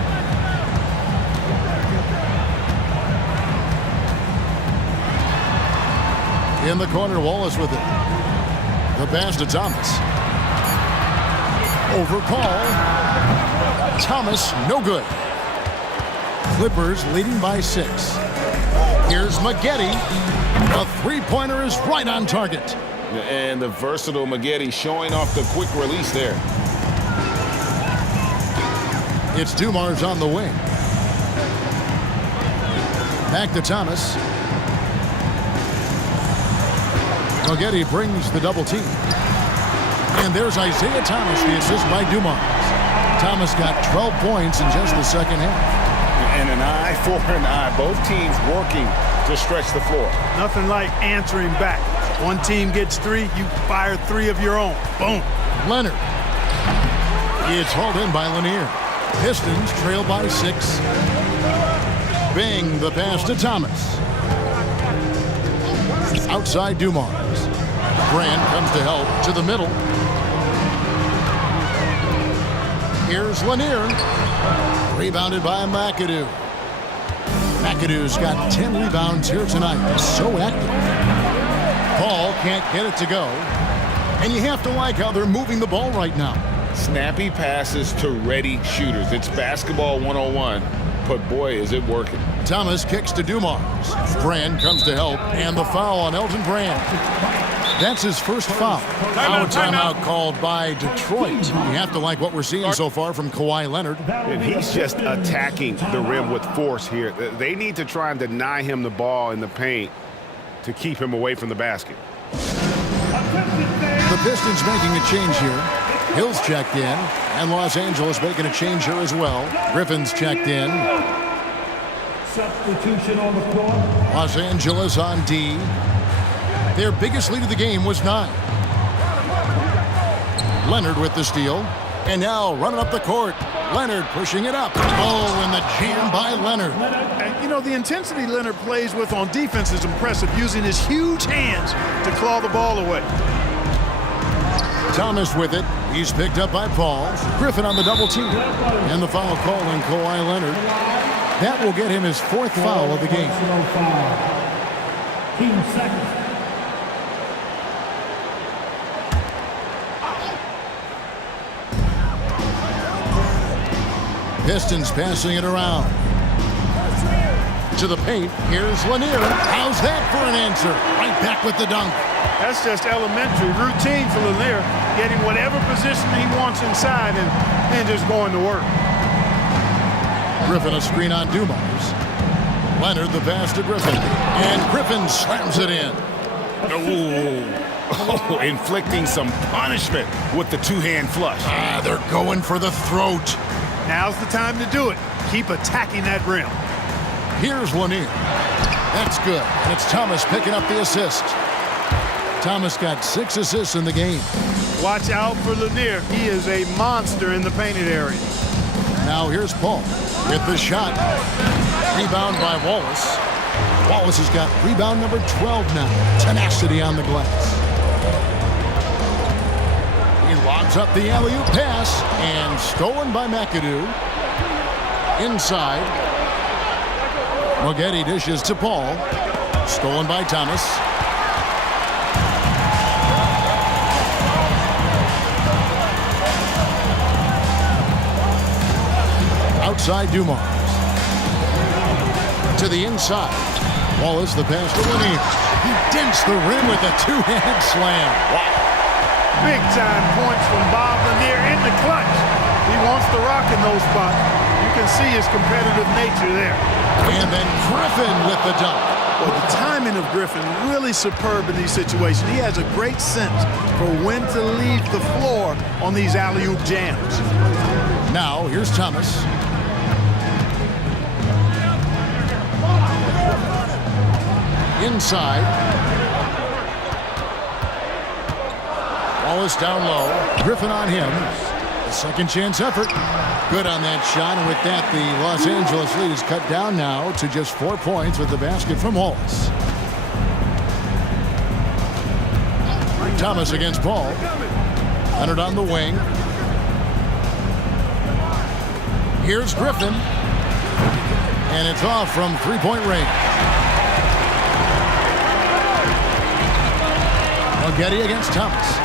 In the corner, Wallace with it. The pass to Thomas. Over call. Thomas, no good. Clippers leading by 6. Here's Maggette. A three-pointer is right on target. And the versatile Maggette showing off the quick release there. It's Dumars on the wing. Back to Thomas. Maggette brings the double team. And there's Isaiah Thomas, the assist by Dumars. Thomas got 12 points in just the second half. And an eye for an eye. Both teams working to stretch the floor. Nothing like answering back. One team gets 3, you fire 3 of your own. Boom. Leonard. It's hauled in by Lanier. Pistons trail by 6. Bing the pass to Thomas. Outside Dumars. Brand comes to help to the middle. Here's Lanier. Rebounded by McAdoo. McAdoo's got 10 rebounds here tonight. So active. Paul can't get it to go. And you have to like how they're moving the ball right now. Snappy passes to ready shooters. It's basketball 101, but boy, is it working. Thomas kicks to Dumars. Brand comes to help, and the foul on Elton Brand. That's his first foul. Now a timeout called by Detroit. You have to like what we're seeing so far from Kawhi Leonard. And he's just attacking the rim with force here. They need to try and deny him the ball in the paint to keep him away from the basket. The Pistons making a change here. Hill's checked in, and Los Angeles making a change here as well. Griffin's checked in. Substitution on the floor. Los Angeles on D. Their biggest lead of the game was 9. Leonard with the steal. And now running up the court. Leonard pushing it up. Oh, and the jam by Leonard. And, you know, the intensity Leonard plays with on defense is impressive, using his huge hands to claw the ball away. Thomas with it. He's picked up by Paul. Griffin on the double team. And the foul call on Kawhi Leonard. That will get him his 4th foul of the game. Team second. Pistons passing it around. To the paint. Here's Lanier. How's that for an answer? Right back with the dunk. That's just elementary routine for Lanier, getting whatever position he wants inside and just going to work. Griffin a screen on Dumars. Leonard the pass to Griffin. And Griffin slams it in. Oh, inflicting some punishment with the 2-hand flush. They're going for the throat. Now's the time to do it. Keep attacking that rim. Here's Lanier. That's good. And it's Thomas picking up the assist. Thomas got 6 assists in the game. Watch out for Lanier. He is a monster in the painted area. Now here's Paul with the shot. Rebound by Wallace. Wallace has got rebound number 12 now. Tenacity on the glass. He lobs up the alley-oop pass and stolen by McAdoo. Inside. Moghetti dishes to Paul. Stolen by Thomas. Outside Dumars. To the inside. Wallace the pass to Lanier. He dents the rim with a 2-hand slam. Wow. Big time points from Bob Lanier in the clutch. He wants to rock in those spots. You can see his competitive nature there. And then Griffin with the dunk. Well, the timing of Griffin really superb in these situations. He has a great sense for when to leave the floor on these alley-oop jams. Now here's Thomas. Inside. Wallace down low. Griffin on him. A second chance effort. Good on that shot. And with that, the Los Angeles lead is cut down now to just 4 points with the basket from Wallace. Thomas against Paul. Leonard on the wing. Here's Griffin. And it's off from 3-point range. Moghetti against Thomas.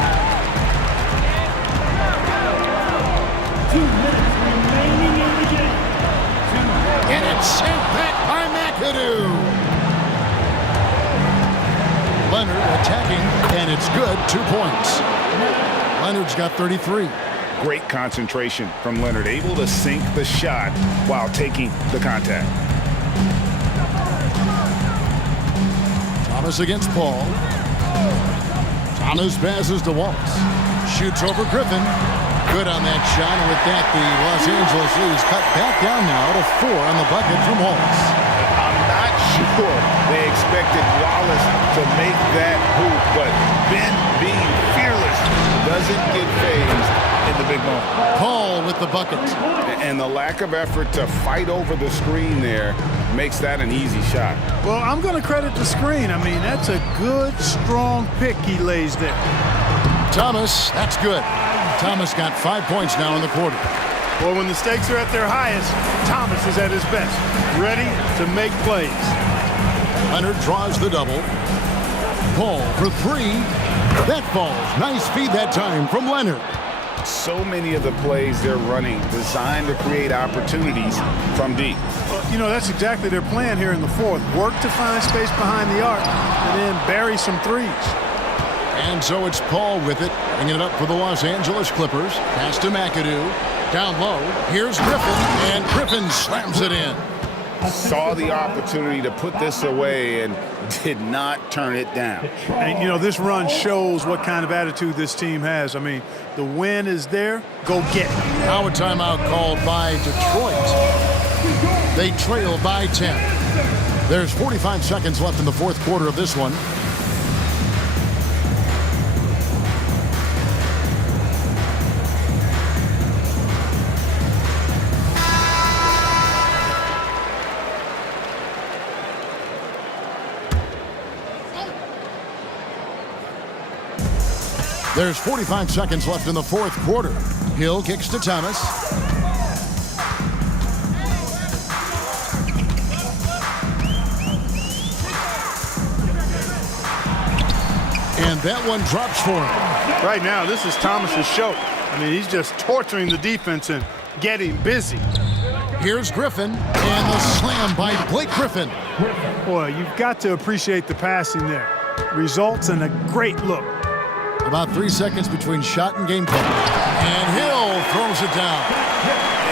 2 minutes remaining in the game. And it's sent back by McAdoo. Leonard attacking, and it's good. 2 points. Leonard's got 33. Great concentration from Leonard, able to sink the shot while taking the contact. Thomas against Paul. Thomas passes to Wallace. Shoots over Griffin. Good on that shot, and with that, the Los Angeles lead is cut back down now to 4 on the bucket from Wallace. I'm not sure they expected Wallace to make that hoop, but Ben, being fearless, doesn't get phased in the big moment. Paul with the bucket. And the lack of effort to fight over the screen there makes that an easy shot. Well, I'm going to credit the screen. I mean, that's a good, strong pick he lays there. Thomas, that's good. Thomas got 5 points now in the quarter. Well, when the stakes are at their highest, Thomas is at his best, ready to make plays. Leonard draws the double. Paul for three. That falls. Nice feed that time from Leonard. So many of the plays they're running designed to create opportunities from deep. Well, you know, that's exactly their plan here in the fourth. Work to find space behind the arc and then bury some threes. And so it's Paul with it, bringing it up for the Los Angeles Clippers. Pass to McAdoo. Down low. Here's Griffin, and Griffin slams it in. Saw the opportunity to put this away and did not turn it down. And, you know, this run shows what kind of attitude this team has. I mean, the win is there. Go get it. Now a timeout called by Detroit. They trail by 10. There's 45 seconds left in the fourth quarter of this one. There's 45 seconds left in the fourth quarter. Hill kicks to Thomas. And that one drops for him. Right now, this is Thomas's show. I mean, he's just torturing the defense and getting busy. Here's Griffin, and the slam by Blake Griffin. Boy, you've got to appreciate the passing there. Results in a great look. About 3 seconds between shot and game clock. And Hill throws it down.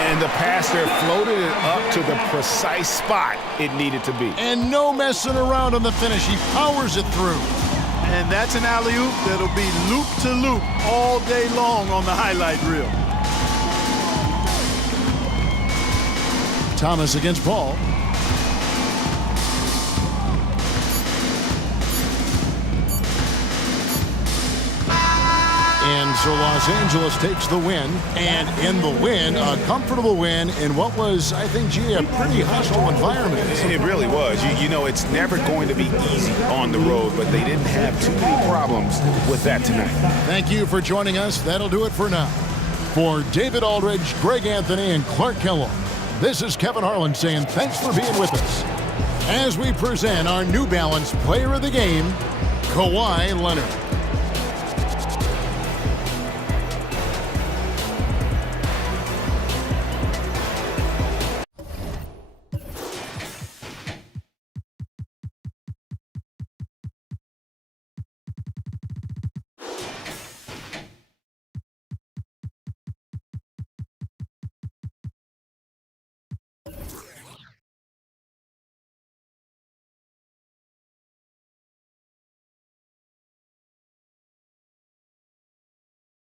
And the pass there floated it up to the precise spot it needed to be. And no messing around on the finish. He powers it through. And that's an alley-oop that'll be loop to loop all day long on the highlight reel. Thomas against Paul. And so Los Angeles takes the win, and in the win, a comfortable win in what was, I think, a pretty hostile environment. It really was. You know, it's never going to be easy on the road, but they didn't have too many problems with that tonight. Thank you for joining us. That'll do it for now. For David Aldridge, Greg Anthony, and Clark Kellogg, this is Kevin Harlan saying thanks for being with us as we present our New Balance Player of the Game, Kawhi Leonard.